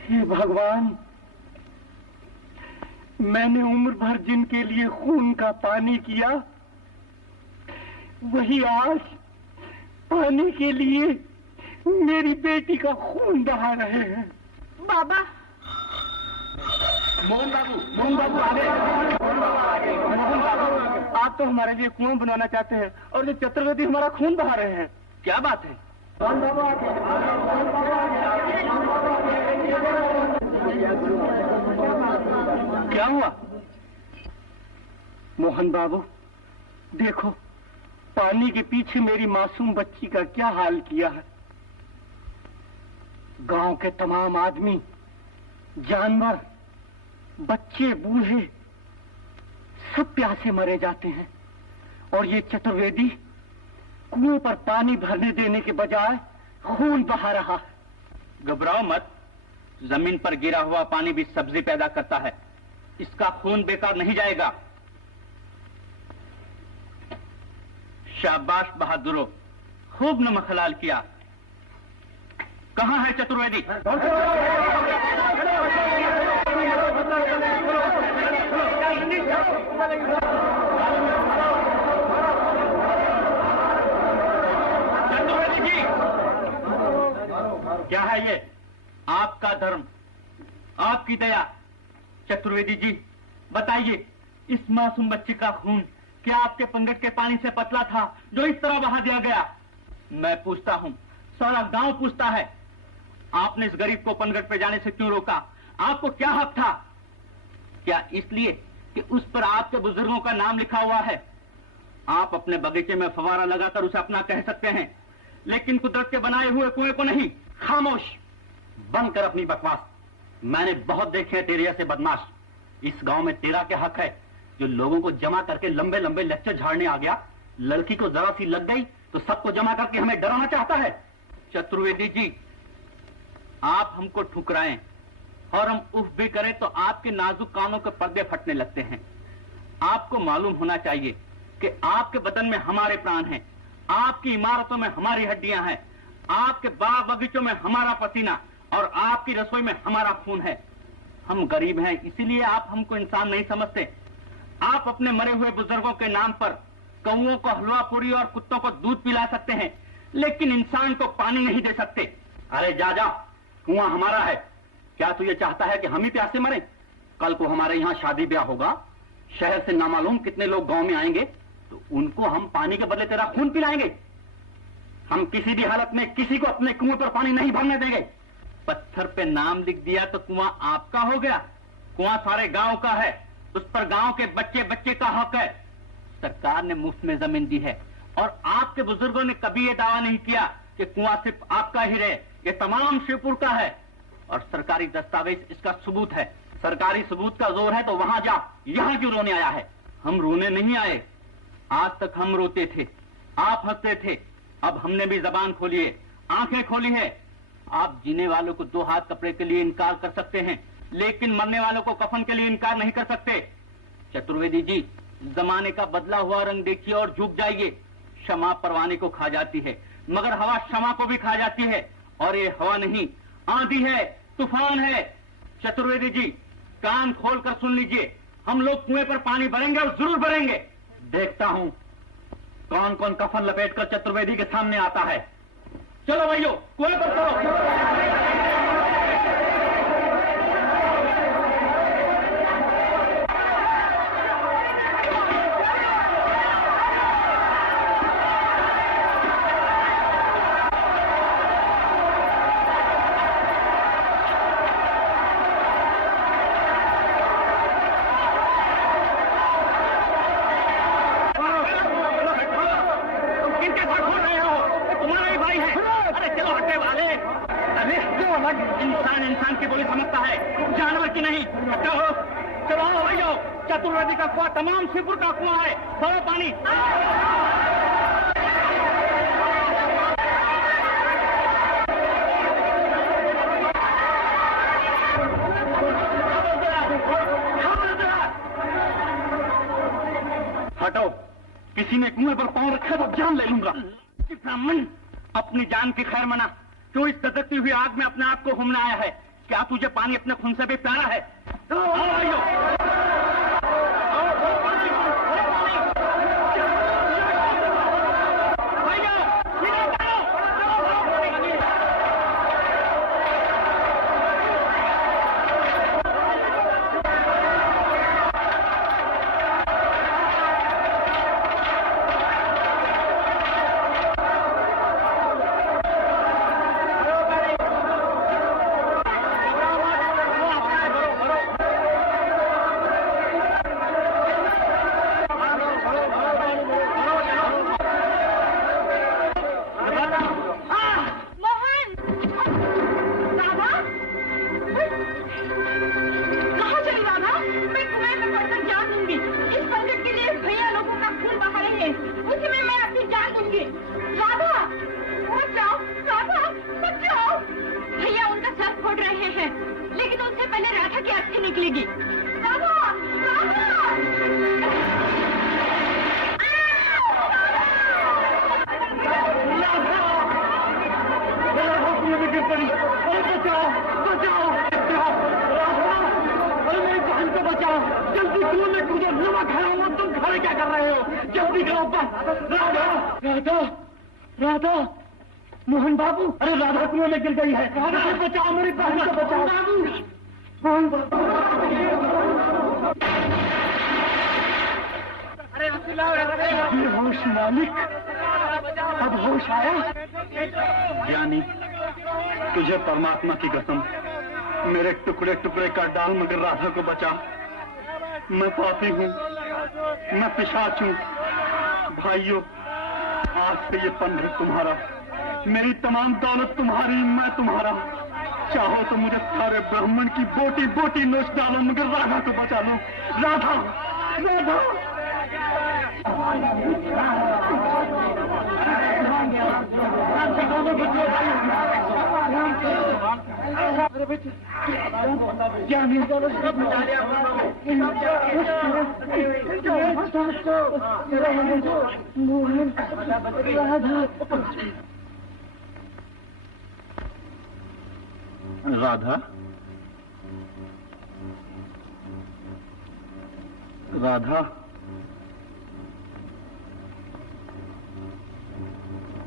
हे भगवान, मैंने उम्र भर जिनके लिए खून का पानी किया, वही आज पानी के लिए मेरी बेटी का खून बहा रहे हैं। बाबा, मोहन बाबू आ गए। मोहन बाबू, आप तो हमारे लिए कुआं बनवाना चाहते हैं और ये चतुर्वेदी हमारा खून बहा रहे हैं। क्या बात है? क्या हुआ? मोहन बाबू, देखो पानी के पीछे मेरी मासूम बच्ची का क्या हाल किया है। गांव के तमाम आदमी, जानवर, बच्चे, बूढ़े सब प्यासे मरे जाते हैं और ये चतुर्वेदी कुएं पर पानी भरने देने के बजाय खून बहा रहा है। घबराओ मत, जमीन पर गिरा हुआ पानी भी सब्जी पैदा करता है, इसका खून बेकार नहीं जाएगा। शाबाश बहादुरो, खूब नमक हलाल किया। कहाँ है चतुर्वेदी? चतुर्वेदी जी, क्या है ये? आपका धर्म, आपकी दया। चतुर्वेदी जी बताइए, इस मासूम बच्चे का खून क्या आपके पंगट के पानी से पतला था जो इस तरह बहा दिया गया? मैं पूछता हूँ, सारा गांव पूछता है, आपने इस गरीब को पंगट पे जाने से क्यों रोका? आपको क्या हक था? क्या इसलिए कि उस पर आपके बुजुर्गों का नाम लिखा हुआ है? आप अपने बगीचे में फवारा लगाकर उसे अपना कह सकते हैं, लेकिन कुदरत के बनाए हुए कुएं को नहीं। खामोश, बंद कर अपनी बकवास। मैंने बहुत देखे हैं तेरे जैसे बदमाश। इस गांव में तेरा क्या हक है जो लोगों को जमा करके लंबे लंबे लेक्चर झाड़ने आ गया? लड़की को जरा सी लग गई तो सबको जमा करके हमें डराना चाहता है। चतुर्वेदी जी, आप हमको ठुकराएं और हम उफ भी करें तो आपके नाजुक कानों के पर्दे फटने लगते हैं। आपको मालूम होना चाहिए कि आपके बदन में हमारे प्राण हैं, आपकी इमारतों में हमारी हड्डियां हैं, आपके बाग बगीचों में हमारा पसीना और आपकी रसोई में हमारा खून है। हम गरीब हैं, इसीलिए आप हमको इंसान नहीं समझते। आप अपने मरे हुए बुजुर्गों के नाम पर कौओं को हलवा पूरी और कुत्तों को दूध पिला सकते हैं, लेकिन इंसान को पानी नहीं दे सकते। अरे जा जा, कुआं हमारा है। क्या तू ये चाहता है कि हम ही प्यासे मरें? कल को हमारे यहाँ शादी ब्याह होगा, शहर से नामालूम कितने लोग गांव में आएंगे, तो उनको हम पानी के बदले तेरा खून पिलाएंगे। हम किसी भी हालत में किसी को अपने कुएं पर पानी नहीं भरने देंगे। पत्थर पे नाम लिख दिया तो कुआं आपका हो गया? कुआं सारे गांव का है, उस पर गांव के बच्चे बच्चे का हक है। सरकार ने मुफ्त में जमीन दी है और आपके बुजुर्गों ने कभी ये दावा नहीं किया कि कुआं सिर्फ आपका ही रहे, ये तमाम शिवपुर का है और सरकारी दस्तावेज इसका सबूत है। सरकारी सबूत का जोर है तो वहां जा, यहां क्यों रोने आया है? हम रोने नहीं आए, आज तक हम रोते थे, आप हंसते थे, अब हमने भी जबान खोली है, आंखें खोली है। आप जीने वालों को 2 हाथ कपड़े के लिए इनकार कर सकते हैं, लेकिन मरने वालों को कफन के लिए इनकार नहीं कर सकते। चतुर्वेदी जी, जमाने का बदला हुआ रंग देखिए और झुक जाइए। क्षमा परवाने को खा जाती है, मगर हवा क्षमा को भी खा जाती है, और ये हवा नहीं, आंधी है, तूफान है। चतुर्वेदी जी, कान खोलकर सुन लीजिए, हम लोग कुएं पर पानी भरेंगे और जरूर भरेंगे। देखता हूं कौन कौन कफन लपेटकर चतुर्वेदी के सामने आता है। चलो भाइयों, कुएं पर चलो। इंसान इंसान की बोली समझता है, जानवर की नहीं। कहो, चलो आओ भाइयों, चतुर्वेदी का कुआं तमाम शिवपुर का कुआं है, भरो पानी। हटो, किसी ने कुएं पर पांव रखा तो जान ले लूंगा। ब्राह्मण, अपनी जान की खैर मना, क्यों इस धधकती हुई आग में अपने आप को घूमने आया है? क्या तुझे पानी अपने खून से भी प्यारा है? आओ भाइयों, निकलेगी। जल्दी कुएं में कूदो, नमक है और तुम खड़े क्या कर रहे हो? जल्दी करो। राधा, राधा, राधा, मोहन बाबू, अरे राधा कुएं में गिर गई है। राधा को बचाओ, मेरी बहन को बचाओ। मोहन बाबू, होश मालिक, अब होश आया। ज्ञानी, तुझे परमात्मा की कसम, मेरे टुकड़े टुकड़े कर डाल मगर राधा को बचा। मैं पापी हूँ, मैं पिशाच हूँ। भाइयों, आज से ये पंडित तुम्हारा, मेरी तमाम दौलत तुम्हारी, मैं तुम्हारा। चाहो तो मुझे सारे ब्राह्मण की बोटी बोटी नोच डालो मगर राधा को बचा लो। राधा, राधा। राधा, राधा,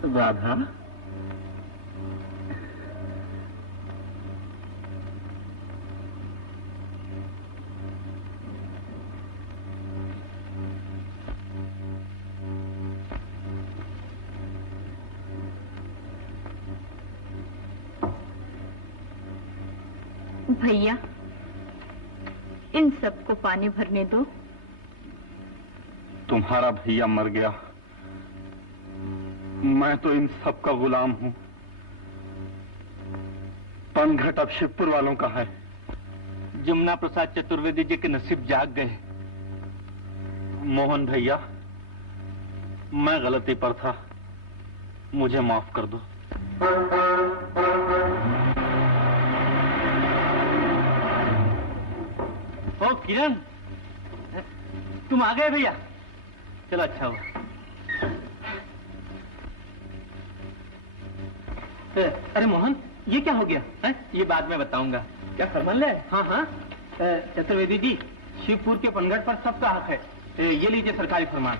राधा, भैया, इन सबको पानी भरने दो। तुम्हारा भैया मर गया, मैं तो इन सब का गुलाम हूं। पनघट अब शिवपुर वालों का है। जमुना प्रसाद चतुर्वेदी जी के नसीब जाग गए। मोहन भैया, मैं गलती पर था, मुझे माफ कर दो। ओ किरण, तुम आ गए भैया, चलो अच्छा हुआ। अरे मोहन, ये क्या हो गया है? ये बाद में बताऊंगा। क्या फरमान ले? हाँ हाँ, चतुर्वेदी जी, शिवपुर के पनघट पर सबका हक है। ये लीजिए सरकारी फरमान।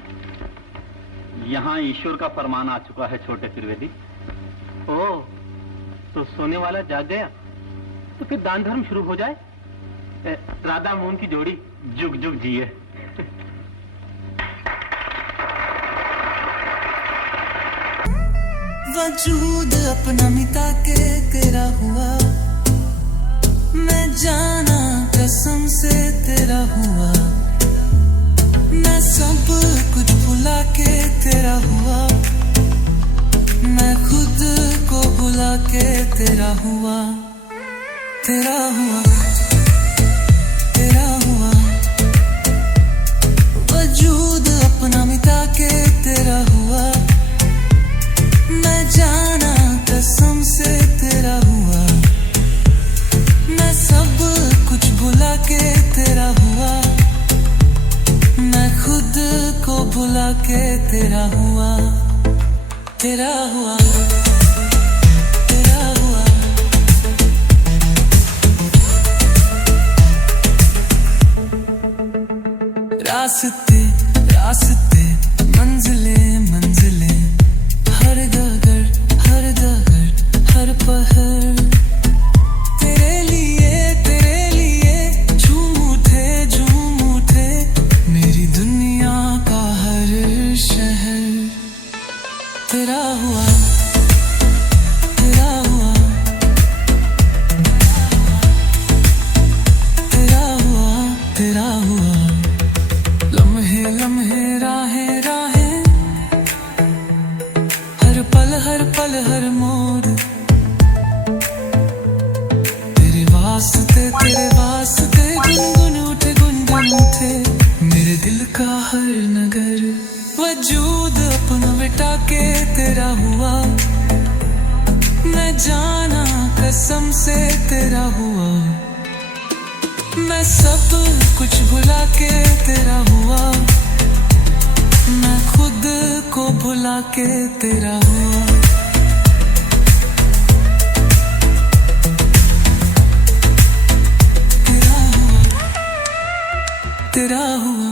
यहाँ ईश्वर का फरमान आ चुका है छोटे त्रिवेदी। ओ, तो सोने वाला जाग गया, तो फिर दान धर्म शुरू हो जाए। राधा मोहन की जोड़ी जुग जुग जिए। वजूद अपना मिटा के तेरा हुआ, मैं जाना कसम से तेरा हुआ। मैं सब कुछ भुला के तेरा हुआ, मैं खुद को भुला के तेरा हुआ। तेरा हुआ, तेरा हुआ, वजूद अपना मिटा के तेरा हुआ। मैं जाना कसम से तेरा हुआ, मैं सब कुछ भुला के तेरा हुआ। मैं खुद को भुला के तेरा हुआ। तेरा हुआ, तेरा हुआ, रास्ते रास्ते, मंजिले मंजिले, हर गगर हर दगर हर पहर, तेरे लिए झूम उठे मेरी दुनिया का हर शहर। तेरा हुआ, तेरा हुआ, तेरा हुआ, तेरा हुआ। लम्हे लम्हे, राहें राहें, हर पल हर मोड़, तेरे वास्ते गुनगुन उठे मेरे दिल का हर नगर। वजूद अपना मिटा के तेरा हुआ, मैं जाना कसम से तेरा हुआ। मैं सब कुछ भुला के तेरा हुआ, मैं खुद को भुला के तेरा हुआ। तेरा हुआ, तेरा हुआ।